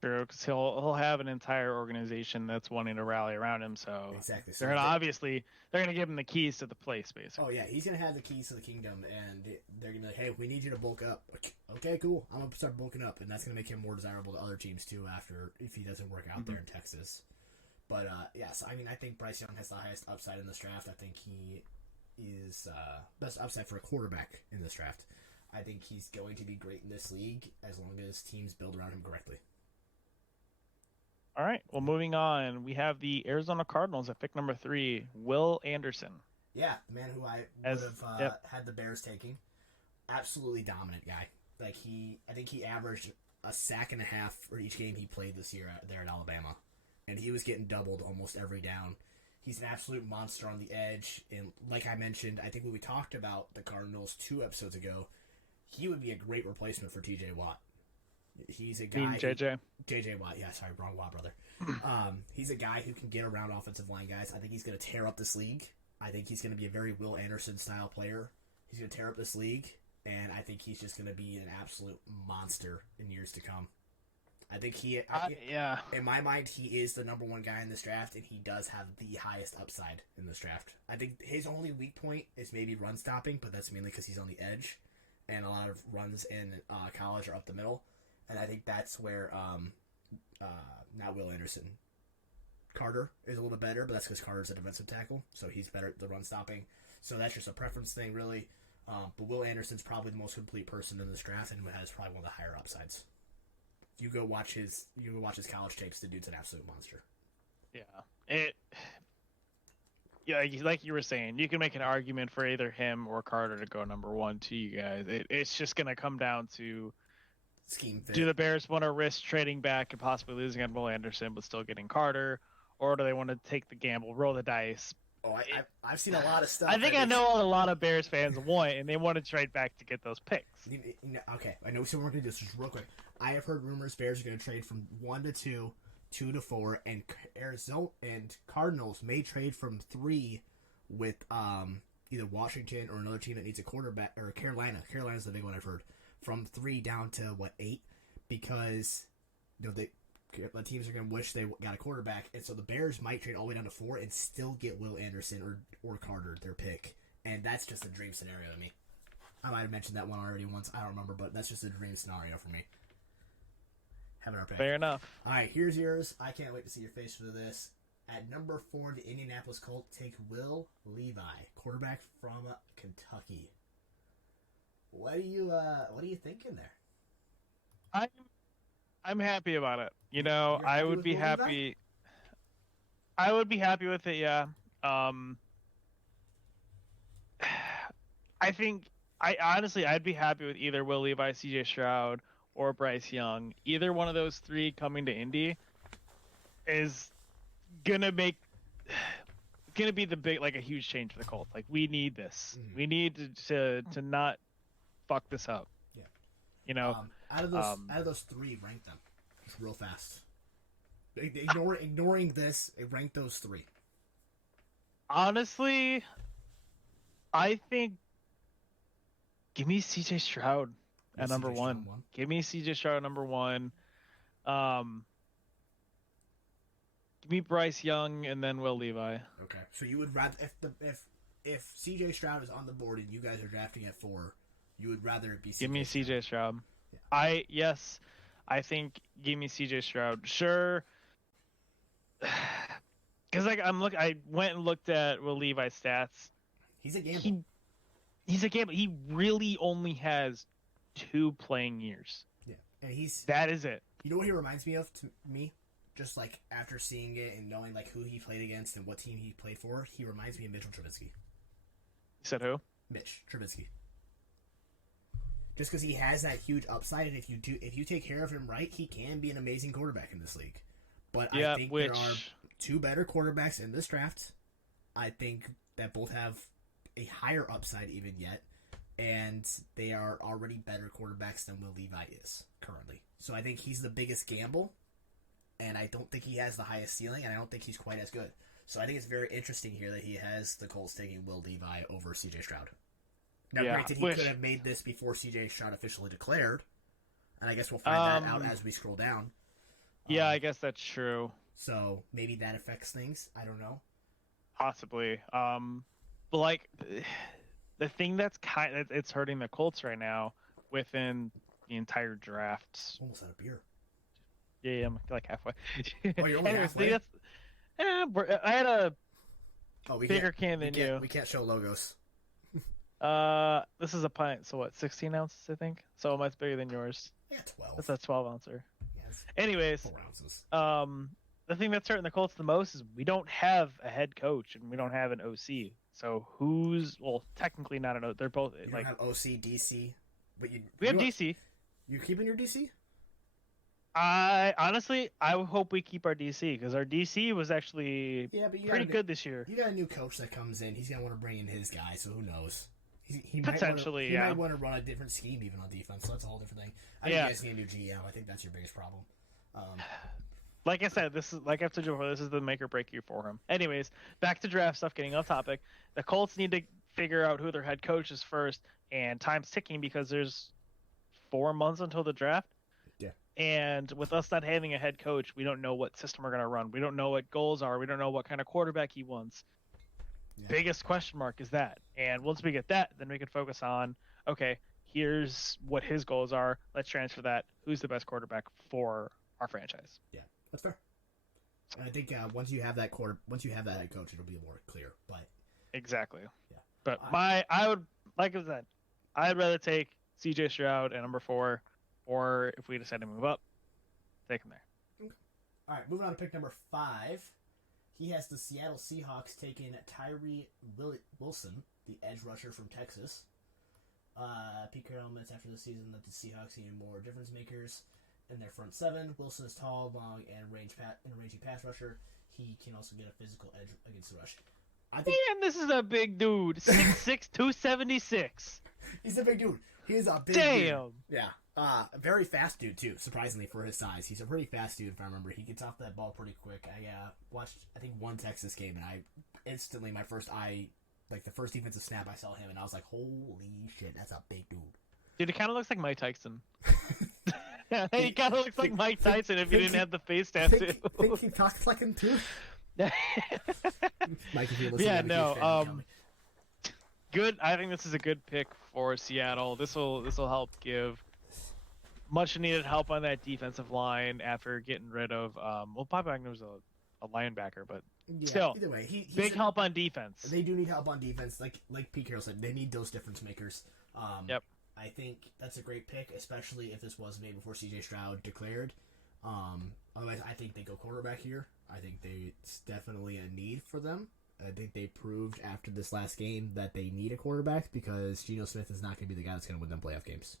True, because he'll have an entire organization that's wanting to rally around him. So exactly, they're gonna give him the keys to the place, basically. Oh yeah, he's gonna have the keys to the kingdom, and they're gonna be like, "Hey, we need you to bulk up." Okay, cool. I'm gonna start bulking up, and that's gonna make him more desirable to other teams too. If he doesn't work out there in Texas, but yes, I think Bryce Young has the highest upside in this draft. I think he is best upside for a quarterback in this draft. I think he's going to be great in this league as long as teams build around him correctly. All right. Well, moving on, we have the Arizona Cardinals at pick number 3, Will Anderson. Yeah, the man who I would have had the Bears taking. Absolutely dominant guy. I think he averaged a sack and a half for each game he played this year there at Alabama, and he was getting doubled almost every down. He's an absolute monster on the edge, and like I mentioned, I think when we talked about the Cardinals 2 episodes ago, he would be a great replacement for T.J. Watt. He's a guy. J.J. Watt. Yeah, sorry, wrong Watt, brother. He's a guy who can get around offensive line guys. I think he's going to tear up this league. I think he's going to be a very Will Anderson style player. He's going to tear up this league, and I think he's just going to be an absolute monster in years to come. I think in my mind, he is the number one guy in this draft, and he does have the highest upside in this draft. I think his only weak point is maybe run stopping, but that's mainly because he's on the edge, and a lot of runs in college are up the middle. And I think that's where not Will Anderson. Carter is a little bit better, but that's because Carter's a defensive tackle, so he's better at the run stopping. So that's just a preference thing, really. But Will Anderson's probably the most complete person in this draft, and has probably one of the higher upsides. You go watch his college tapes. The dude's an absolute monster. Yeah, like you were saying, you can make an argument for either him or Carter to go number 1 to you guys. It's just going to come down to scheme fit. Do the Bears want to risk trading back and possibly losing on Will Anderson but still getting Carter, or do they want to take the gamble, roll the dice? Oh, I've seen a lot of stuff. I think I know what a lot of Bears fans want, and they want to trade back to get those picks. Okay, I know we're going to do this just real quick. I have heard rumors Bears are going to trade from 1 to 2, 2 to 4, and Arizona and Cardinals may trade from 3 with either Washington or another team that needs a quarterback, or Carolina. Carolina's the big one I've heard. From 3 down to 8, because the teams are going to wish they got a quarterback, and so the Bears might trade all the way down to 4 and still get Will Anderson or Carter, their pick, and that's just a dream scenario to me. I might have mentioned that one already once, I don't remember, but that's just a dream scenario for me. Having our pick. Fair enough. All right, here's yours. I can't wait to see your face for this. At number 4, the Indianapolis Colts take Will Levi, quarterback from Kentucky. What are you thinking there? I'm happy about it. I would be happy. I would be happy with it. Yeah. I'd be happy with either Will Levi, CJ Stroud, or Bryce Young. Either one of those 3 coming to Indy is gonna be the big, a huge change for the Colts. We need this. Mm-hmm. We need to not fuck this up. You know, Out of those three, rank them just real fast. Ignoring this, rank those three. Honestly, I think give me CJ Stroud at number one. Give me CJ Stroud at number one. Give me Bryce Young and then Will Levi. Okay, so you would rather if CJ Stroud is on the board and you guys are drafting at 4, you would rather it be CJ Give me Stroud. CJ Stroud. Yeah. I think give me CJ Stroud. Sure. Because I went and looked at Will Levi's stats. He's a gamble. He's a gamble. He really only has 2 playing years. Yeah, and that is it. You know what he reminds me of to me? Just like after seeing it and knowing like who he played against and what team he played for, he reminds me of Mitchell Trubisky. You said who? Mitch Trubisky. Just because he has that huge upside, and if you take care of him right, he can be an amazing quarterback in this league. But I think there are 2 better quarterbacks in this draft. I think that both have a higher upside even yet, and they are already better quarterbacks than Will Levi is currently. So I think he's the biggest gamble, and I don't think he has the highest ceiling, and I don't think he's quite as good. So I think it's very interesting here that he has the Colts taking Will Levi over CJ Stroud. Now, granted, he could have made this before CJ Stroud officially declared, and I guess we'll find that out as we scroll down. Yeah, I guess that's true. So maybe that affects things. I don't know. Possibly. But like the thing that's it's hurting the Colts right now within the entire draft. Almost out of beer. Yeah, I'm like halfway. Oh, you're only halfway? I had a bigger can than you. We can't show logos. This is a pint, so what, 16 ounces, I think? So much bigger than yours. Yeah, 12. That's a 12 ouncer. Yes. Anyways, 4 ounces. The thing that's hurting the Colts the most is we don't have a head coach and we don't have an OC. So technically not an OC. They're both you don't have OC, DC, but we have DC. You keeping your DC? I hope we keep our DC because our DC was actually pretty good this year. You got a new coach that comes in. He's gonna want to bring in his guy, so who knows? He Potentially, might want to run a different scheme even on defense. So that's a whole different thing. I think you guys need a new GM. I think that's your biggest problem. Like I said, this is like I've told you before. This is the make or break year for him. Anyways, back to draft stuff. Getting off topic. The Colts need to figure out who their head coach is first, and time's ticking because there's 4 months until the draft. Yeah. And with us not having a head coach, we don't know what system we're gonna run. We don't know what goals are. We don't know what kind of quarterback he wants. Yeah. Biggest question mark is that. And once we get that, then we can focus on, okay, here's what his goals are. Let's transfer that. Who's the best quarterback for our franchise? Yeah, that's fair. And I think once you have that head coach, it'll be more clear. But exactly. Yeah. But I would, like I said, I'd rather take CJ Stroud at number 4, or if we decide to move up, take him there. Okay. All right, moving on to pick number 5. He has the Seattle Seahawks taking Tyree Wilson, the edge rusher from Texas. Pete Carroll admits after the season that the Seahawks need more difference makers in their front 7. Wilson is tall, long, and rangy pass rusher. He can also get a physical edge against the rush. Man, this is a big dude. 6'6", 276. He's a big dude. He is a big dude. Yeah. Very fast dude, too, surprisingly, for his size. He's a pretty fast dude, if I remember. He gets off that ball pretty quick. I watched, I think, one Texas game, and I instantly, the first defensive snap, I saw him, and I was like, holy shit, that's a big dude. Dude, it kind of looks like Mike Tyson. He kind of looks like Mike Tyson if you didn't have the face tattoo. Think he talks like him, too? Mike, if you're listening, yeah, no, good. I think this is a good pick for Seattle. This will help give much needed help on that defensive line after getting rid of Bobby Wagner's a linebacker, but still, either way, big help on defense. They do need help on defense, like Pete Carroll said. They need those difference makers. Yep. I think that's a great pick, especially if this was made before CJ Stroud declared. Otherwise, I think they go quarterback here. I think it's definitely a need for them. I think they proved after this last game that they need a quarterback because Geno Smith is not going to be the guy that's going to win them playoff games.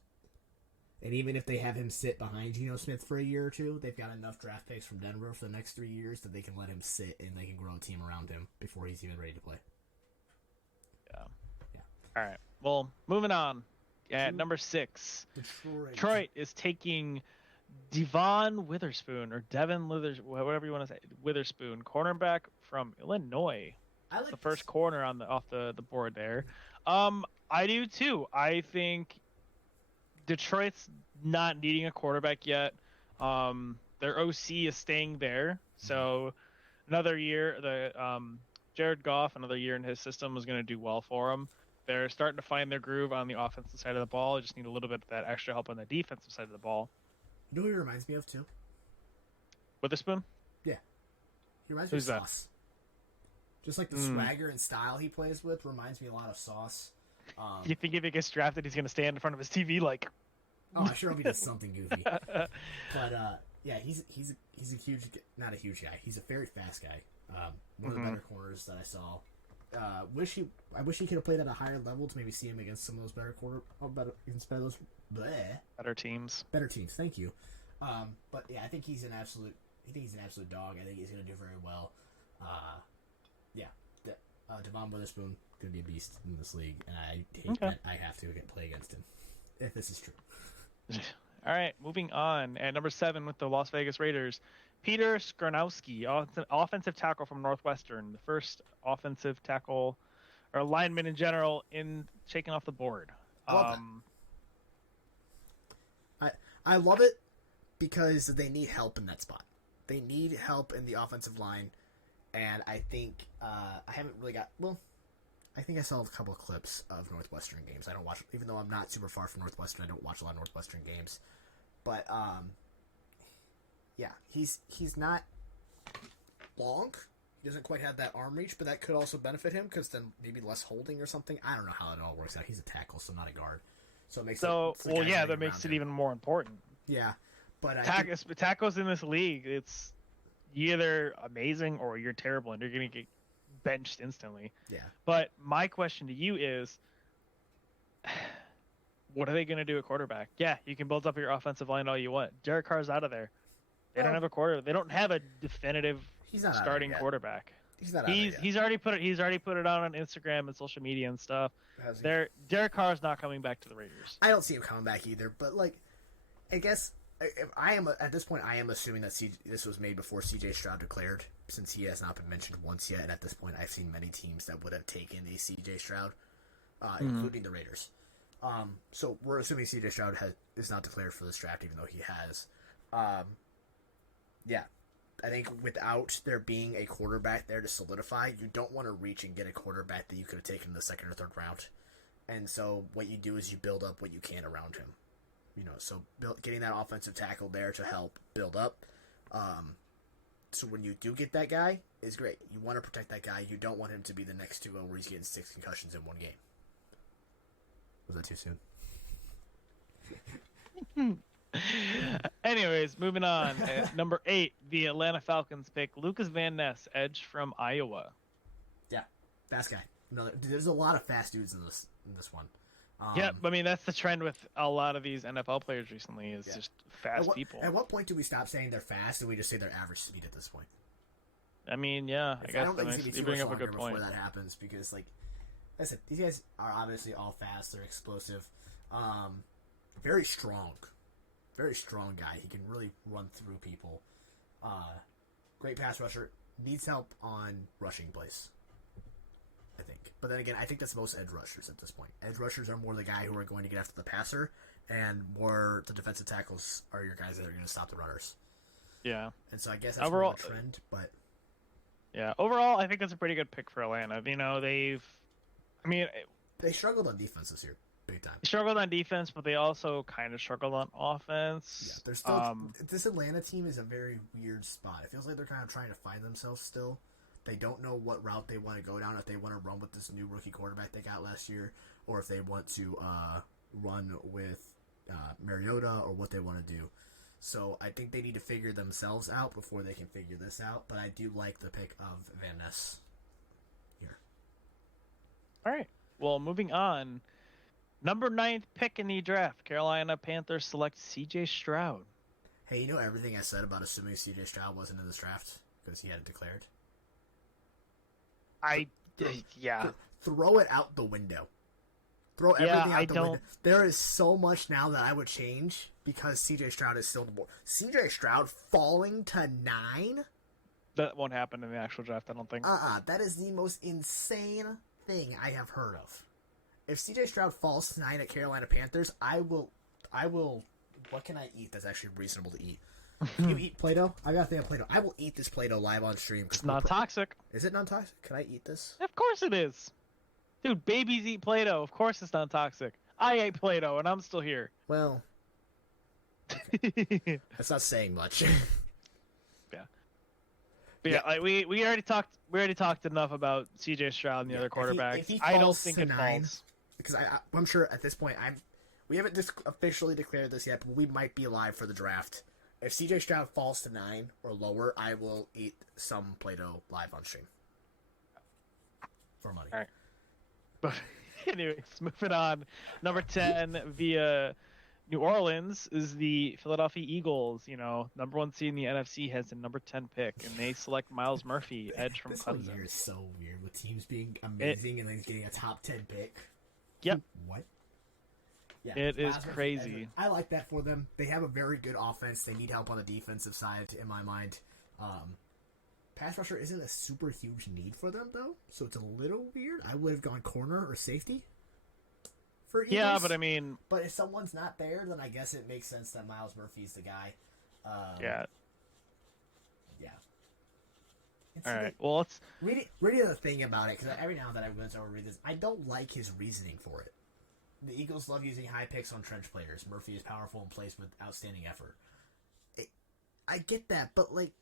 And even if they have him sit behind Geno Smith for a year or two, they've got enough draft picks from Denver for the next 3 years that they can let him sit and they can grow a team around him before he's even ready to play. Yeah. All right. Well, moving on. At number 6, Detroit. Detroit is taking Devon Witherspoon, or Devin whatever you want to say, Witherspoon, cornerback from Illinois. I like the first corner off the board there. I do too. I think Detroit's not needing a quarterback yet. Their OC is staying there, so another year, Jared Goff, another year in his system is going to do well for them. They're starting to find their groove on the offensive side of the ball. Just need a little bit of that extra help on the defensive side of the ball. You know who he reminds me of too? Witherspoon? Yeah, he reminds me Who's of that? Sauce. Just like the swagger and style he plays with reminds me a lot of Sauce. You think if he gets drafted, he's going to stand in front of his TV like? Oh, I'm sure he does something goofy. But yeah, he's a huge, not a huge guy. He's a very fast guy. One of the better corners that I saw. I wish he could have played at a higher level to maybe see him against some of those better Better teams. Better teams. Thank you. But yeah, I think he's an absolute dog. I think he's going to do very well. Devon Witherspoon going to be a beast in this league, and I hate that I have to play against him if this is true. All right, moving on. At number 7 with the Las Vegas Raiders, Peter Skornowski, offensive tackle from Northwestern, the first offensive tackle or lineman in general in shaking off the board. I love it because they need help in that spot. They need help in the offensive line, and I think I haven't really got I think I saw a couple of clips of Northwestern games. I don't watch, even though I'm not super far from Northwestern. I don't watch a lot of Northwestern games, but yeah, he's not long. He doesn't quite have that arm reach, but that could also benefit him because then maybe less holding or something. I don't know how it all works out. He's a tackle, so not a guard, so it makes that makes it even more important. Yeah, but tackles in this league, it's you're either amazing or you're terrible, and you're gonna get benched instantly. Yeah. But my question to you is, what are they going to do at quarterback? Yeah, you can build up your offensive line all you want. Derek Carr's out of there. They don't have a They don't have a definitive starting quarterback. He's not. He's already put it out on Instagram and social media and stuff. Derek Carr's not coming back to the Raiders. I don't see him coming back either. But I guess if I am at this point, I am assuming that this was made before C.J. Stroud declared, since he has not been mentioned once yet. And at this point, I've seen many teams that would have taken a C.J. Stroud, including the Raiders. So we're assuming C.J. Stroud is not declared for this draft, even though he has. Yeah, I think without there being a quarterback there to solidify, you don't want to reach and get a quarterback that you could have taken in the second or third round. And so what you do is you build up what you can around him. So getting that offensive tackle there to help build up. So when you do get that guy, is great. You want to protect that guy. You don't want him to be the next Tua where he's getting 6 concussions in one game. Was that too soon? Anyways, moving on. At number 8, the Atlanta Falcons pick Lucas Van Ness, edge from Iowa. Yeah, fast guy. There's a lot of fast dudes in this one. Yeah, I mean that's the trend with a lot of these NFL players recently is just fast people. At what point do we stop saying they're fast and we just say they're average speed at this point? I mean, yeah, I guess you bring up a good point. Before that happens, because like I said, these guys are obviously all fast. They're explosive, very strong guy. He can really run through people. Great pass rusher. Needs help on rushing plays, I think. But then again, I think that's most edge rushers at this point. Edge rushers are more the guy who are going to get after the passer, and more the defensive tackles are your guys that are going to stop the runners. Yeah. And so I guess that's overall, more of a trend, but... Yeah, overall, I think that's a pretty good pick for Atlanta. They struggled on defense this year, big time. They struggled on defense, but they also kind of struggled on offense. Yeah, they're still... this Atlanta team is a very weird spot. It feels like they're kind of trying to find themselves still. They don't know what route they want to go down, if they want to run with this new rookie quarterback they got last year, or if they want to run with Mariota, or what they want to do. So I think they need to figure themselves out before they can figure this out, but I do like the pick of Van Ness here. All right. Well, moving on. Number 9th pick in the draft, Carolina Panthers select C.J. Stroud. Hey, you know everything I said about assuming C.J. Stroud wasn't in this draft because he had it declared? Yeah. Throw it out the window. Throw everything out I the don't. window. There is so much now that I would change because C.J. Stroud is still the board. C.J. Stroud falling to 9? That won't happen in the actual draft, I don't think. That is the most insane thing I have heard of. If C.J. Stroud falls to 9 at Carolina Panthers, I will. What can I eat that's actually reasonable to eat? Can you eat Play-Doh? I got a thing of Play-Doh. I will eat this Play-Doh live on stream. It's non-toxic. Is it non-toxic? Can I eat this? Of course it is. Dude, babies eat Play-Doh. Of course it's non-toxic. I ate Play-Doh, and I'm still here. Well, okay. That's not saying much. Yeah, like we already talked enough about C.J. Stroud and the other quarterbacks. If he I don't falls think to it 9, falls. because I'm sure at this point we haven't officially declared this yet, but we might be live for the draft. If C.J. Stroud falls to 9 or lower, I will eat some Play-Doh live on stream for money. All right. But anyways, moving on. Number 10 via New Orleans is the Philadelphia Eagles. You know, number 1 seed in the NFC has the number 10 pick, and they select Miles Murphy, edge from This whole Clemson. year is so weird with teams being amazing and then getting a top 10 pick. Yep. What? Yeah, It is Miles Murphy, crazy. I like that for them. They have a very good offense. They need help on the defensive side, in my mind. Pass rusher isn't a super huge need for them, though, so it's a little weird. I would have gone corner or safety for Eagles. Yeah, but I mean... But if someone's not there, then I guess it makes sense that Miles Murphy's the guy. yeah. Yeah. All right. Well, let's... Reading the thing about it, because every now and then I go to read this, I don't like his reasoning for it. The Eagles love using high picks on trench players. Murphy is powerful and plays with outstanding effort. I get that, but, like,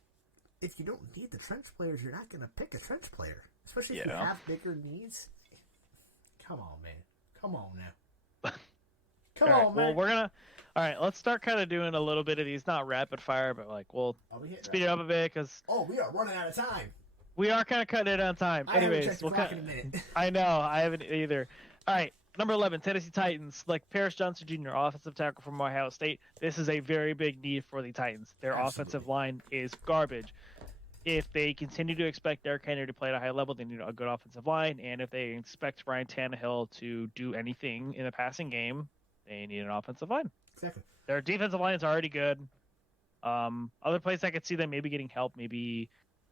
if you don't need the trench players, you're not going to pick a trench player. Especially if you have bigger needs. Come on, man. Come on now. Come on, man. Well, we're going to... All right, let's start kind of doing a little bit of these, not rapid fire, but, like, we'll speed it up a bit, because... Oh, we are running out of time. We are kind of cutting it on time. Anyways, haven't checked the clock in a minute. I know, I haven't either. All right, number 11, Tennessee Titans. Like Paris Johnson Jr., offensive tackle from Ohio State. This is a very big need for the Titans. Their offensive line is garbage. If they continue to expect Derrick Henry to play at a high level, they need a good offensive line. And if they expect Ryan Tannehill to do anything in the passing game, they need an offensive line. Exactly. Their defensive line is already good. Other places I could see them maybe getting help, maybe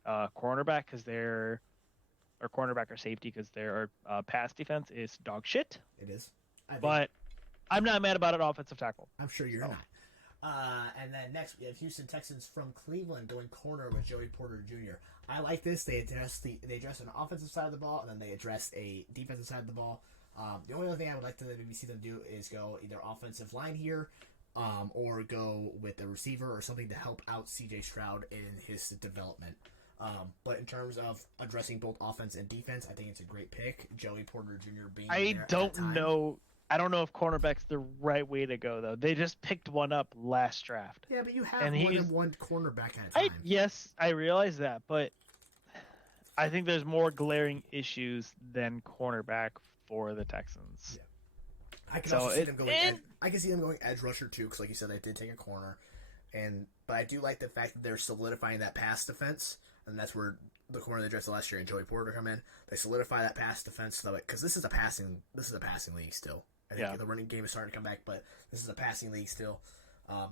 cornerback, because they're or cornerback or safety, because their pass defense is dog shit. It is. But I'm not mad about an offensive tackle. I'm sure you're not. And then next we have Houston Texans from Cleveland going corner with Joey Porter Jr. I like this. They address an offensive side of the ball, and then they address a defensive side of the ball. The only other thing I would like to maybe see them do is go either offensive line here, or go with a receiver or something to help out C.J. Stroud in his development. But in terms of addressing both offense and defense, I think it's a great pick. Joey Porter Jr. being there I don't know if cornerback's the right way to go, though. They just picked one up last draft. Yeah, but you have more than one cornerback at a time. Yes, I realize that, but I think there's more glaring issues than cornerback for the Texans. Yeah. I can also see them going. I can see them going edge rusher too, because like you said, they did take a corner, but I do like the fact that they're solidifying that pass defense, and that's where the corner they dressed last year and Joey Porter come in. They solidify that pass defense, so because this is a passing league still. I think the running game is starting to come back, but this is a passing league still.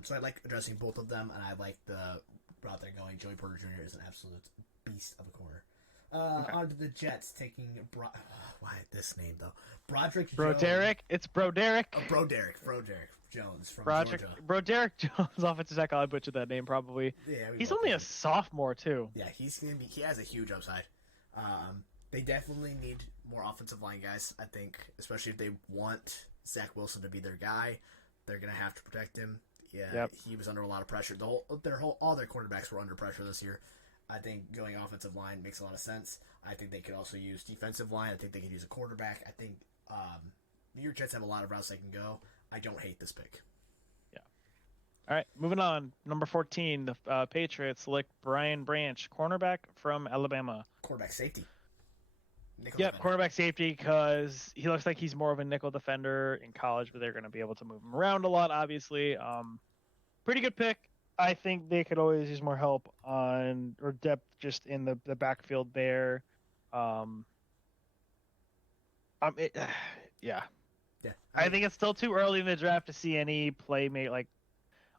So I like addressing both of them, and I like the route they're going. Joey Porter Jr. is an absolute beast of a corner. On to the Jets, taking why this name though? Broderick Broderick. It's Broderick. Oh, Broderick Jones from Georgia. Broderick Jones, offensive tackle. I butchered that name probably. Yeah, he's only a sophomore too. Yeah, he has a huge upside. They definitely need more offensive line guys. I think, especially if they want Zach Wilson to be their guy, they're gonna have to protect him. Yeah, He was under a lot of pressure. All their quarterbacks were under pressure this year. I think going offensive line makes a lot of sense. I think they could also use defensive line. I think they could use a quarterback. I think New York Jets have a lot of routes they can go. I don't hate this pick. Yeah. All right, moving on. Number 14, the Patriots select Brian Branch, cornerback from Alabama. Quarterback safety. Quarterback safety, because he looks like he's more of a nickel defender in college, but they're going to be able to move him around a lot, obviously. Pretty good pick. I think they could always use more help or depth just in the backfield there. Yeah. Yeah, I think it's still too early in the draft to see any playmate like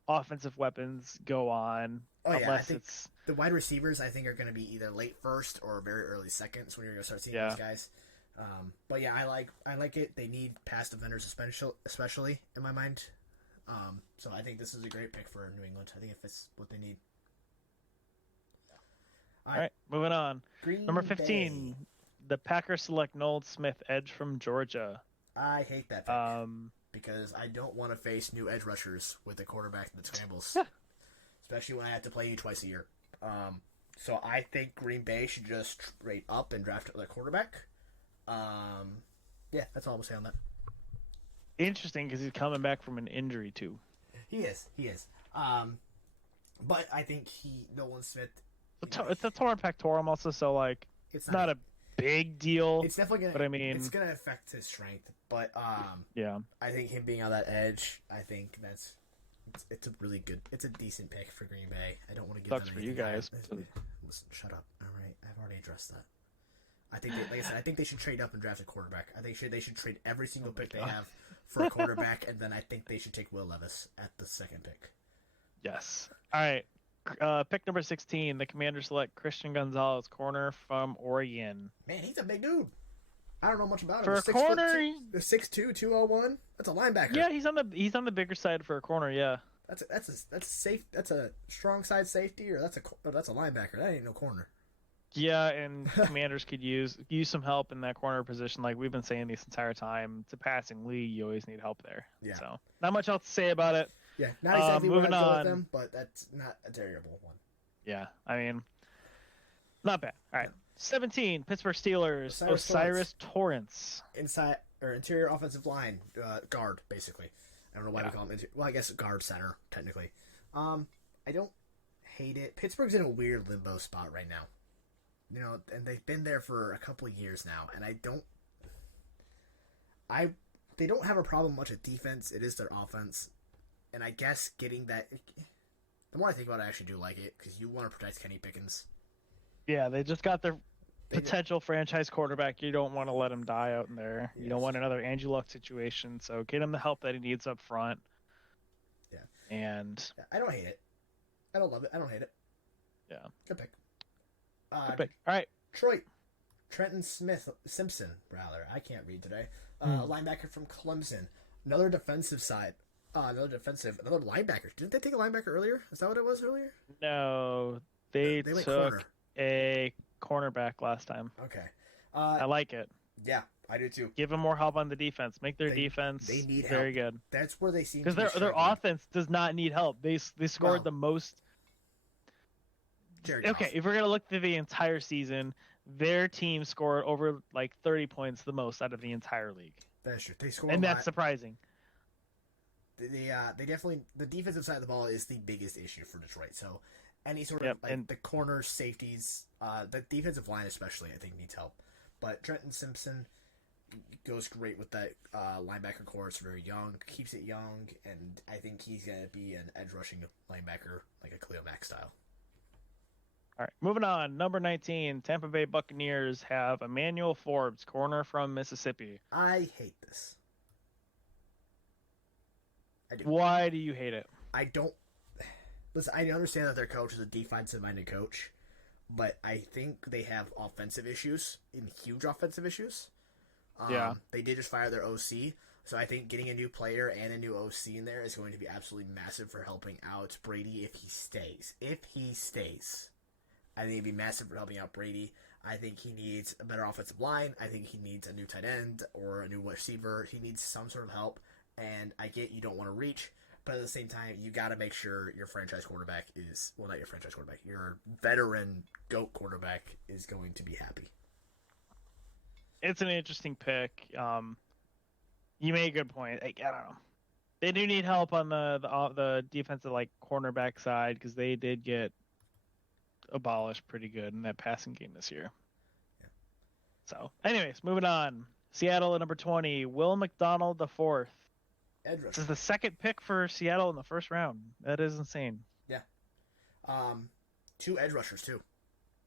offensive weapons go on. Oh yeah, I unless think it's the wide receivers I think are going to be either late first or very early seconds when you're going to start seeing Yeah. those guys. But yeah, I like it. They need pass defenders, especially in my mind. So I think this is a great pick for New England. I think it fits what they need. All right, moving on. Green Number 15, Bay. the Packers select Noel Smith, edge from Georgia. I hate that pick because I don't want to face new edge rushers with a quarterback that scrambles, especially when I have to play you twice a year. So I think Green Bay should just trade up and draft a quarterback. Yeah, that's all I'm gonna say on that. Interesting because he's coming back from an injury too. He is. But I think Nolan Smith. It's a torn pectoral also, so like it's not a big deal. It's definitely gonna. But I mean, it's gonna affect his strength. But yeah, I think him being on that edge, I think it's a really good. It's a decent pick for Green Bay. I don't want to give sucks them for you guys. Listen, shut up. All right, I've already addressed that. I think, like I said, I think they should trade up and draft a quarterback. I think they should trade every single pick they have for a quarterback, and then I think they should take Will Levis at the second pick. Yes. All right. Pick number 16. The Commanders select Christian Gonzalez, corner from Oregon. Man, he's a big dude. I don't know much about him. For a corner, the 6'2", 201. That's a linebacker. Yeah, he's on the bigger side for a corner. Yeah. That's a strong side safety, or that's a linebacker. That ain't no corner. Yeah, and Commanders could use some help in that corner position, like we've been saying this entire time. It's a passing league; you always need help there. Yeah. So, not much else to say about it. Yeah, not exactly what moving I go on. with them, but that's not a terrible one. Yeah, I mean, not bad. All right, 17, Pittsburgh Steelers, Osiris Torrance. Interior offensive line, guard, basically. I don't know why we call him. Well, I guess guard center, technically. I don't hate it. Pittsburgh's in a weird limbo spot right now. You know, and they've been there for a couple of years now, and they don't have a problem much at defense. It is their offense, and I guess getting that. The more I think about it, I actually do like it because you want to protect Kenny Pickens. Yeah, they just got their potential franchise quarterback. You don't want to let him die out in there. Yes. You don't want another Andrew Luck situation. So get him the help that he needs up front. Yeah, and I don't hate it. I don't love it. I don't hate it. Yeah, good pick. Good pick. All right, Detroit. Trenton Simpson, rather. I can't read today. Linebacker from Clemson. Another defensive side. Another linebacker. Didn't they take a linebacker earlier? Is that what it was earlier? No, they took corner. A cornerback last time. Okay. I like it. Yeah, I do too. Give them more help on the defense. Make their defense very good. That's where they seem to be their offense does not need help. They scored the most. Okay, if we're gonna look through the entire season, their team scored over like 30 points, the most out of the entire league. That's true. They scored, and that's surprising. They definitely, the defensive side of the ball is the biggest issue for Detroit. So any sort of the corners, safeties, the defensive line especially, I think needs help. But Trenton Simpson goes great with that linebacker core. It's very young, keeps it young, and I think he's gonna be an edge rushing linebacker like a Khalil Mack style. All right, moving on. Number 19, Tampa Bay Buccaneers have Emmanuel Forbes, corner from Mississippi. I hate this. I do. Why do you hate it? I don't. Listen, I understand that their coach is a defensive-minded coach, but I think they have offensive issues, huge offensive issues. They did just fire their OC, so I think getting a new player and a new OC in there is going to be absolutely massive for helping out Brady if he stays. I think it'd be massive for helping out Brady. I think he needs a better offensive line. I think he needs a new tight end or a new receiver. He needs some sort of help. And I get you don't want to reach, but at the same time, you got to make sure your franchise quarterback is, well, not your franchise quarterback, your veteran GOAT quarterback is going to be happy. It's an interesting pick. You made a good point. I don't know. They do need help on the defensive cornerback side because they did get abolished pretty good in that passing game this year. Yeah. So, anyways, moving on. Seattle at number 20, Will McDonald the fourth. This is the second pick for Seattle in the first round. That is insane. Yeah. 2 edge rushers too,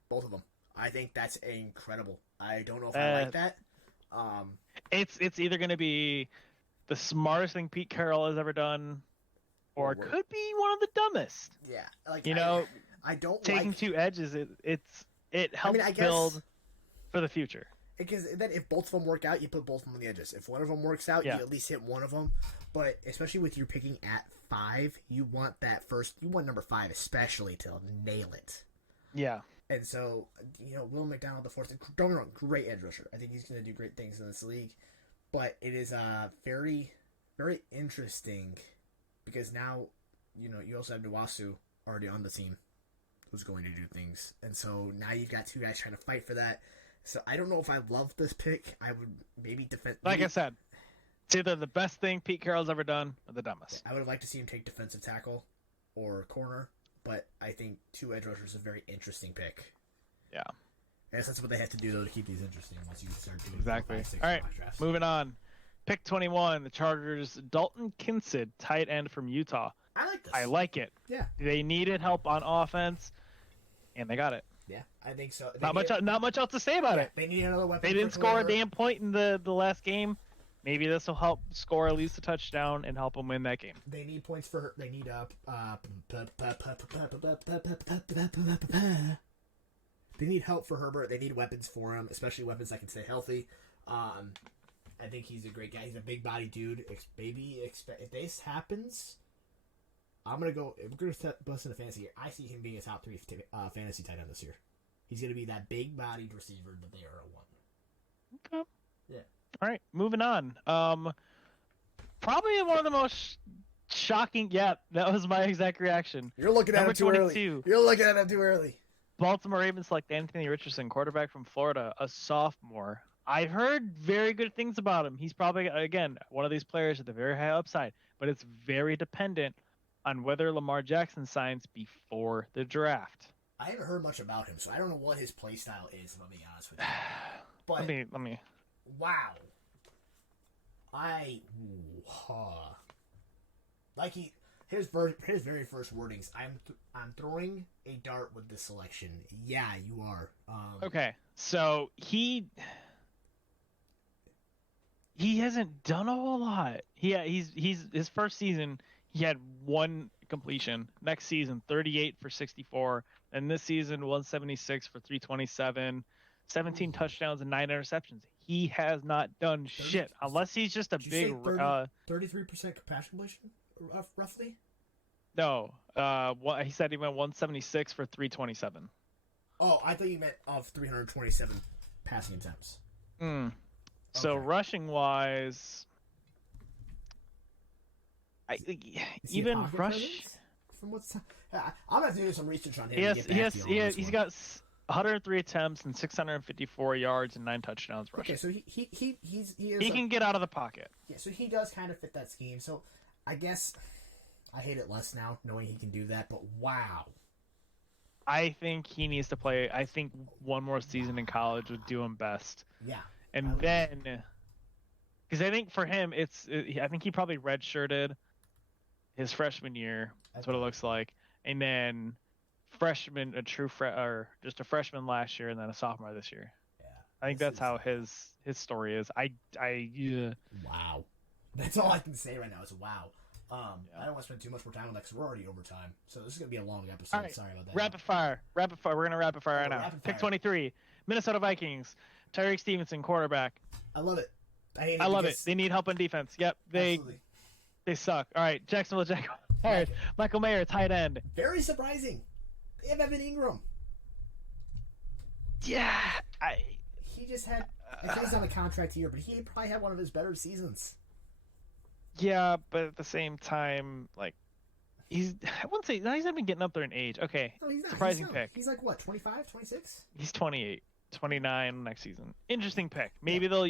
both of them. I think that's incredible. I don't know if I like that. It's either going to be the smartest thing Pete Carroll has ever done, or it could be one of the dumbest. Yeah, like I don't taking like... two edges. It helps build for the future. Because then if both of them work out, you put both of them on the edges. If one of them works out, you at least hit one of them. But especially with you picking at 5, you want number 5 especially to nail it. Yeah. And so, Will McDaniel the fourth, don't get me wrong, great edge rusher. I think he's going to do great things in this league. But it is very, very interesting because now, you also have Nwasu already on the team who's going to do things. And so now you've got 2 guys trying to fight for that. So I don't know if I love this pick. I would maybe defend. Like I said, it's either the best thing Pete Carroll's ever done or the dumbest. I would have liked to see him take defensive tackle or corner, but I think 2 edge rushers is a very interesting pick. Yeah. I guess that's what they have to do though to keep these interesting once you start doing exactly. 4, 5, 6 All right, mock drafts. moving on. Pick 21, the Chargers, Dalton Kincaid, tight end from Utah. I like this. I like it. Yeah. They needed help on offense, and they got it. Yeah, I think so. Not much else to say about it. They need another weapon. They didn't score a damn point in the last game. Maybe this will help score at least a touchdown and help them win that game. They need points for. They need They need help for Herbert. They need weapons for him, especially weapons that can stay healthy. I think he's a great guy. He's a big body dude. If this happens, I'm gonna go. If we're gonna bust into fantasy here, I see him being a top 3 fantasy tight end this year. He's gonna be that big bodied receiver that they are a 1. Okay. Yeah. All right, moving on. Probably one of the most shocking. Yeah, that was my exact reaction. You're looking at him too early. You're looking at him too early. Baltimore Ravens select Anthony Richardson, quarterback from Florida, a sophomore. I've heard very good things about him. He's probably, again, one of these players at the very high upside, but it's very dependent on whether Lamar Jackson signs before the draft. I haven't heard much about him, so I don't know what his play style is, if I'm being honest with you. But let me. Wow. His very first wordings. I'm throwing a dart with this selection. Yeah, you are. Okay, so he hasn't done a whole lot. He's his first season he had 1 completion. Next season 38 for 64, and this season 176 for 327, 17 touchdowns and 9 interceptions. He has not done shit unless he's just a big 33% capacity completion, roughly. No, he said he went 176 for 327. Oh, I thought you meant of 327 passing attempts. So rushing wise, even rush. From what's I'm gonna have to do some research on him. He's got 103 attempts and 654 yards and 9 touchdowns rushing. Okay, so he can get out of the pocket. Yeah, so he does kind of fit that scheme. So I guess I hate it less now knowing he can do that. But wow, I think he needs to play. I think one more season in college would do him best. Yeah, and then because I think for him I think he probably redshirted his freshman year. That's what it looks like, and then just a freshman last year and then a sophomore this year. Yeah, I think that's how his story is. Wow, that's all I can say right now is wow. I don't want to spend too much more time on that because we're already over time. So this is gonna be a long episode. Right. Sorry about that. Rapid fire. We're gonna rapid fire right now. Pick 23. Minnesota Vikings. Tyreek Stevenson, quarterback. I love it. I love it. They need help on defense. Yep, they suck. All right, Jacksonville Jaguars. Michael Mayer, tight end. Very surprising. They have Evan Ingram. Yeah, he just had. I think he's on a contract here, but he probably had one of his better seasons. Yeah, but at the same time, like, I wouldn't say he's not been getting up there in age. Okay, no, he's not. Surprising pick. He's like what, 25, 26? He's 28, 29 next season. Interesting pick. Maybe they'll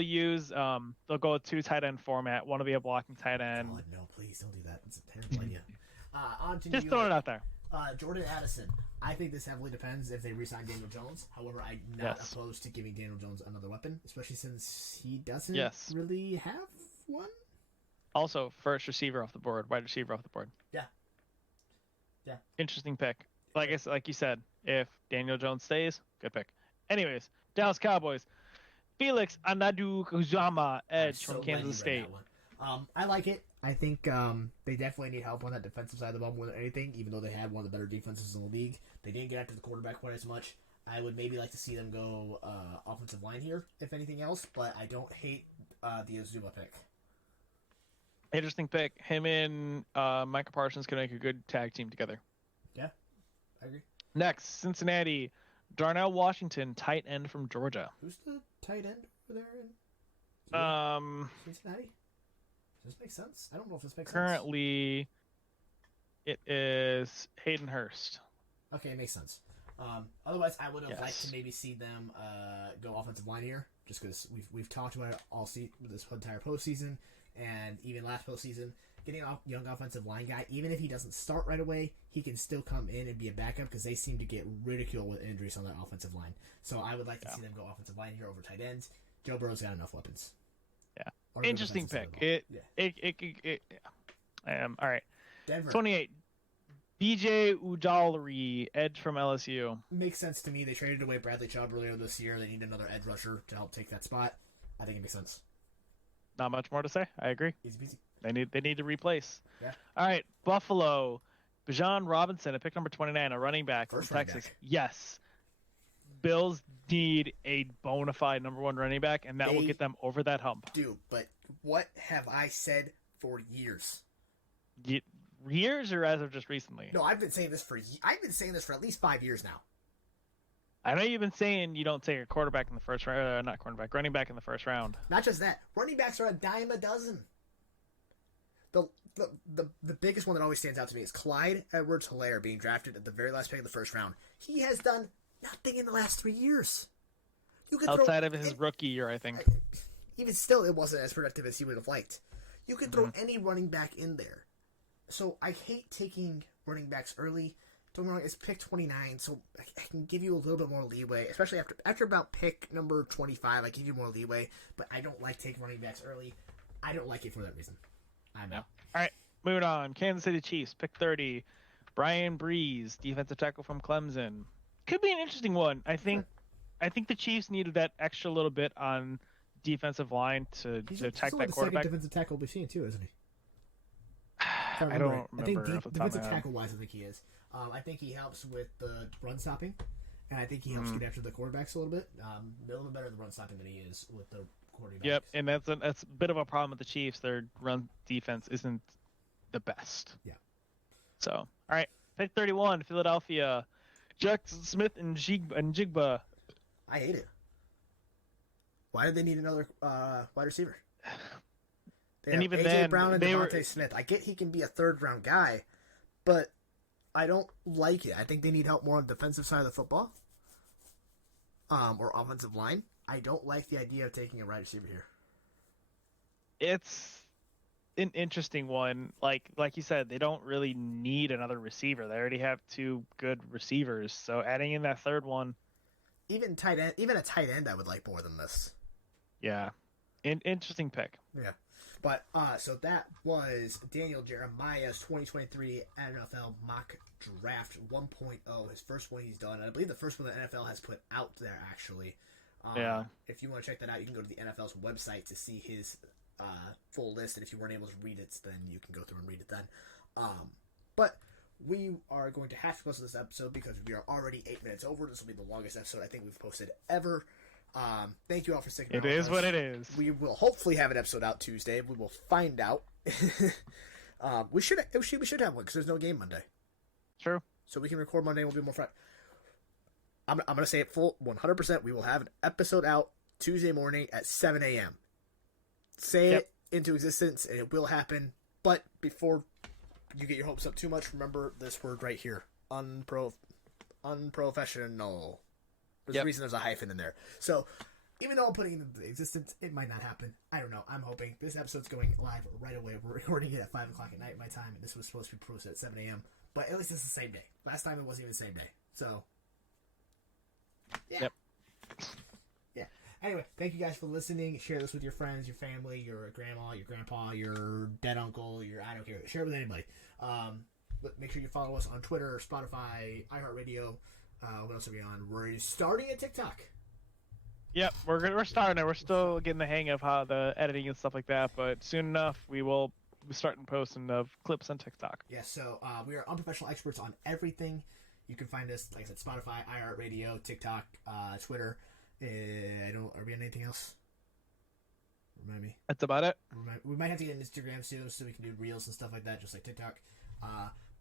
use they'll go a 2 tight end format. One will be a blocking tight end. God, no, please don't do that. It's a terrible idea. On to just throwing it out there. Jordan Addison. I think this heavily depends if they re-sign Daniel Jones. However, I'm not opposed to giving Daniel Jones another weapon, especially since he doesn't really have one. Also, first receiver off the board, wide receiver off the board. Yeah. Interesting pick. Like you said, if Daniel Jones stays, good pick. Anyways, Dallas Cowboys. Felix Anadu-Uzama, edge from Kansas State. I like it. I think they definitely need help on that defensive side of the ball more than anything, even though they had one of the better defenses in the league. They didn't get after the quarterback quite as much. I would maybe like to see them go offensive line here, if anything else, but I don't hate the Azuma pick. Interesting pick. Him and Micah Parsons can make a good tag team together. Yeah, I agree. Next, Cincinnati. Darnell Washington, tight end from Georgia. Who's the tight end over there in Cincinnati? Does this make sense? I don't know if this makes sense. Currently, it is Hayden Hurst. Okay, it makes sense. Otherwise, I would have liked to maybe see them go offensive line here, just because we've talked about it all this entire postseason, and even last postseason. Getting a young offensive line guy, even if he doesn't start right away, he can still come in and be a backup because they seem to get ridiculed with injuries on that offensive line. So I would like to see them go offensive line here over tight ends. Joe Burrow's got enough weapons. Yeah, interesting pick. All right. Denver. 28. BJ Ujulari, edge from LSU. Makes sense to me. They traded away Bradley Chubb earlier this year. They need another edge rusher to help take that spot. I think it makes sense. Not much more to say. I agree. Easy peasy. They need to replace. Yeah. All right, Buffalo. Bijan Robinson at pick number 29, a running back from Texas. Yes. Bills need a bona fide number one running back, and that will get them over that hump. Dude, but what have I said for years? Years or as of just recently? No, I've been saying this for at least 5 years now. I know you've been saying you don't take a quarterback in the first round, not quarterback, running back in the first round. Not just that, running backs are a dime a dozen. The biggest one that always stands out to me is Clyde Edwards-Helaire being drafted at the very last pick of the first round. He has done nothing in the last 3 years. Outside of his rookie year, I think. Even still, it wasn't as productive as he would have liked. You could throw any running back in there. So I hate taking running backs early. Don't get me wrong, it's pick 29, so I can give you a little bit more leeway, especially after about pick number 25. I give you more leeway, but I don't like taking running backs early. I don't like it for that reason. I'm out. All right, moving on. Kansas City Chiefs, pick 30. Brian Breeze, defensive tackle from Clemson. Could be an interesting one. I think the Chiefs needed that extra little bit on defensive line to attack that quarterback. He's the second defensive tackle we've seen too, isn't he? I don't remember. I think defensive tackle-wise, I think he is. I think he helps with the run stopping, and I think he helps get after the quarterbacks a little bit. A little bit better at the run stopping than he is with the quarterbacks. Yep, and that's a bit of a problem with the Chiefs. Their run defense isn't the best. Yeah. So, all right, pick 31, Philadelphia, Jackson Smith and Jigba. I hate it. Why did they need another wide receiver? And even AJ then, Brown and Devontae Smith. I get he can be a third-round guy, but I don't like it. I think they need help more on the defensive side of the football, or offensive line. I don't like the idea of taking a wide receiver here. It's an interesting one. Like you said, they don't really need another receiver. They already have two good receivers. So adding in that third one, even a tight end, I would like more than this. Yeah, interesting pick. Yeah. But, so that was Daniel Jeremiah's 2023 NFL mock draft 1.0, his first one he's done. And I believe the first one the NFL has put out there, actually. Yeah. If you want to check that out, you can go to the NFL's website to see his full list. And if you weren't able to read it, then you can go through and read it then. But we are going to have to post this episode because we are already 8 minutes over. This will be the longest episode I think we've posted ever. Thank you all for sticking around. It is what it is. We will hopefully have an episode out Tuesday. We will find out. We should have one because there's no game Monday. True. So we can record Monday and we'll be more fun. I'm going to say it full 100%. We will have an episode out Tuesday morning at 7 a.m. Say it into existence and it will happen. But before you get your hopes up too much, remember this word right here. Unprofessional. There's a reason there's a hyphen in there. So, even though I'm putting it into existence, it might not happen. I don't know. I'm hoping. This episode's going live right away. We're recording it at 5 o'clock at night my time, and this was supposed to be posted at 7 a.m. But at least it's the same day. Last time it wasn't even the same day. So, yeah. Yep. Yeah. Anyway, thank you guys for listening. Share this with your friends, your family, your grandma, your grandpa, your dead uncle, I don't care. Share it with anybody. But make sure you follow us on Twitter, Spotify, iHeartRadio. What else are we on? We're starting a TikTok. Yep, we're starting it. We're still getting the hang of how the editing and stuff like that, but soon enough we will be starting posting of clips on TikTok. Yeah, so we are unprofessional experts on everything. You can find us, like I said, Spotify, iHeartRadio, TikTok, Twitter. Are we on anything else? Remind me. That's about it. We might have to get an Instagram soon so we can do reels and stuff like that, just like TikTok.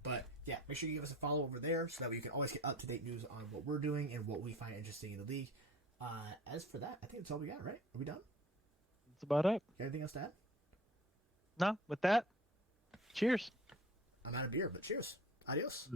But yeah, make sure you give us a follow over there so that way you can always get up-to-date news on what we're doing and what we find interesting in the league. As for that, I think that's all we got, right? Are we done? That's about it. Got anything else to add? No, with that, cheers. I'm out of beer, but cheers. Adios.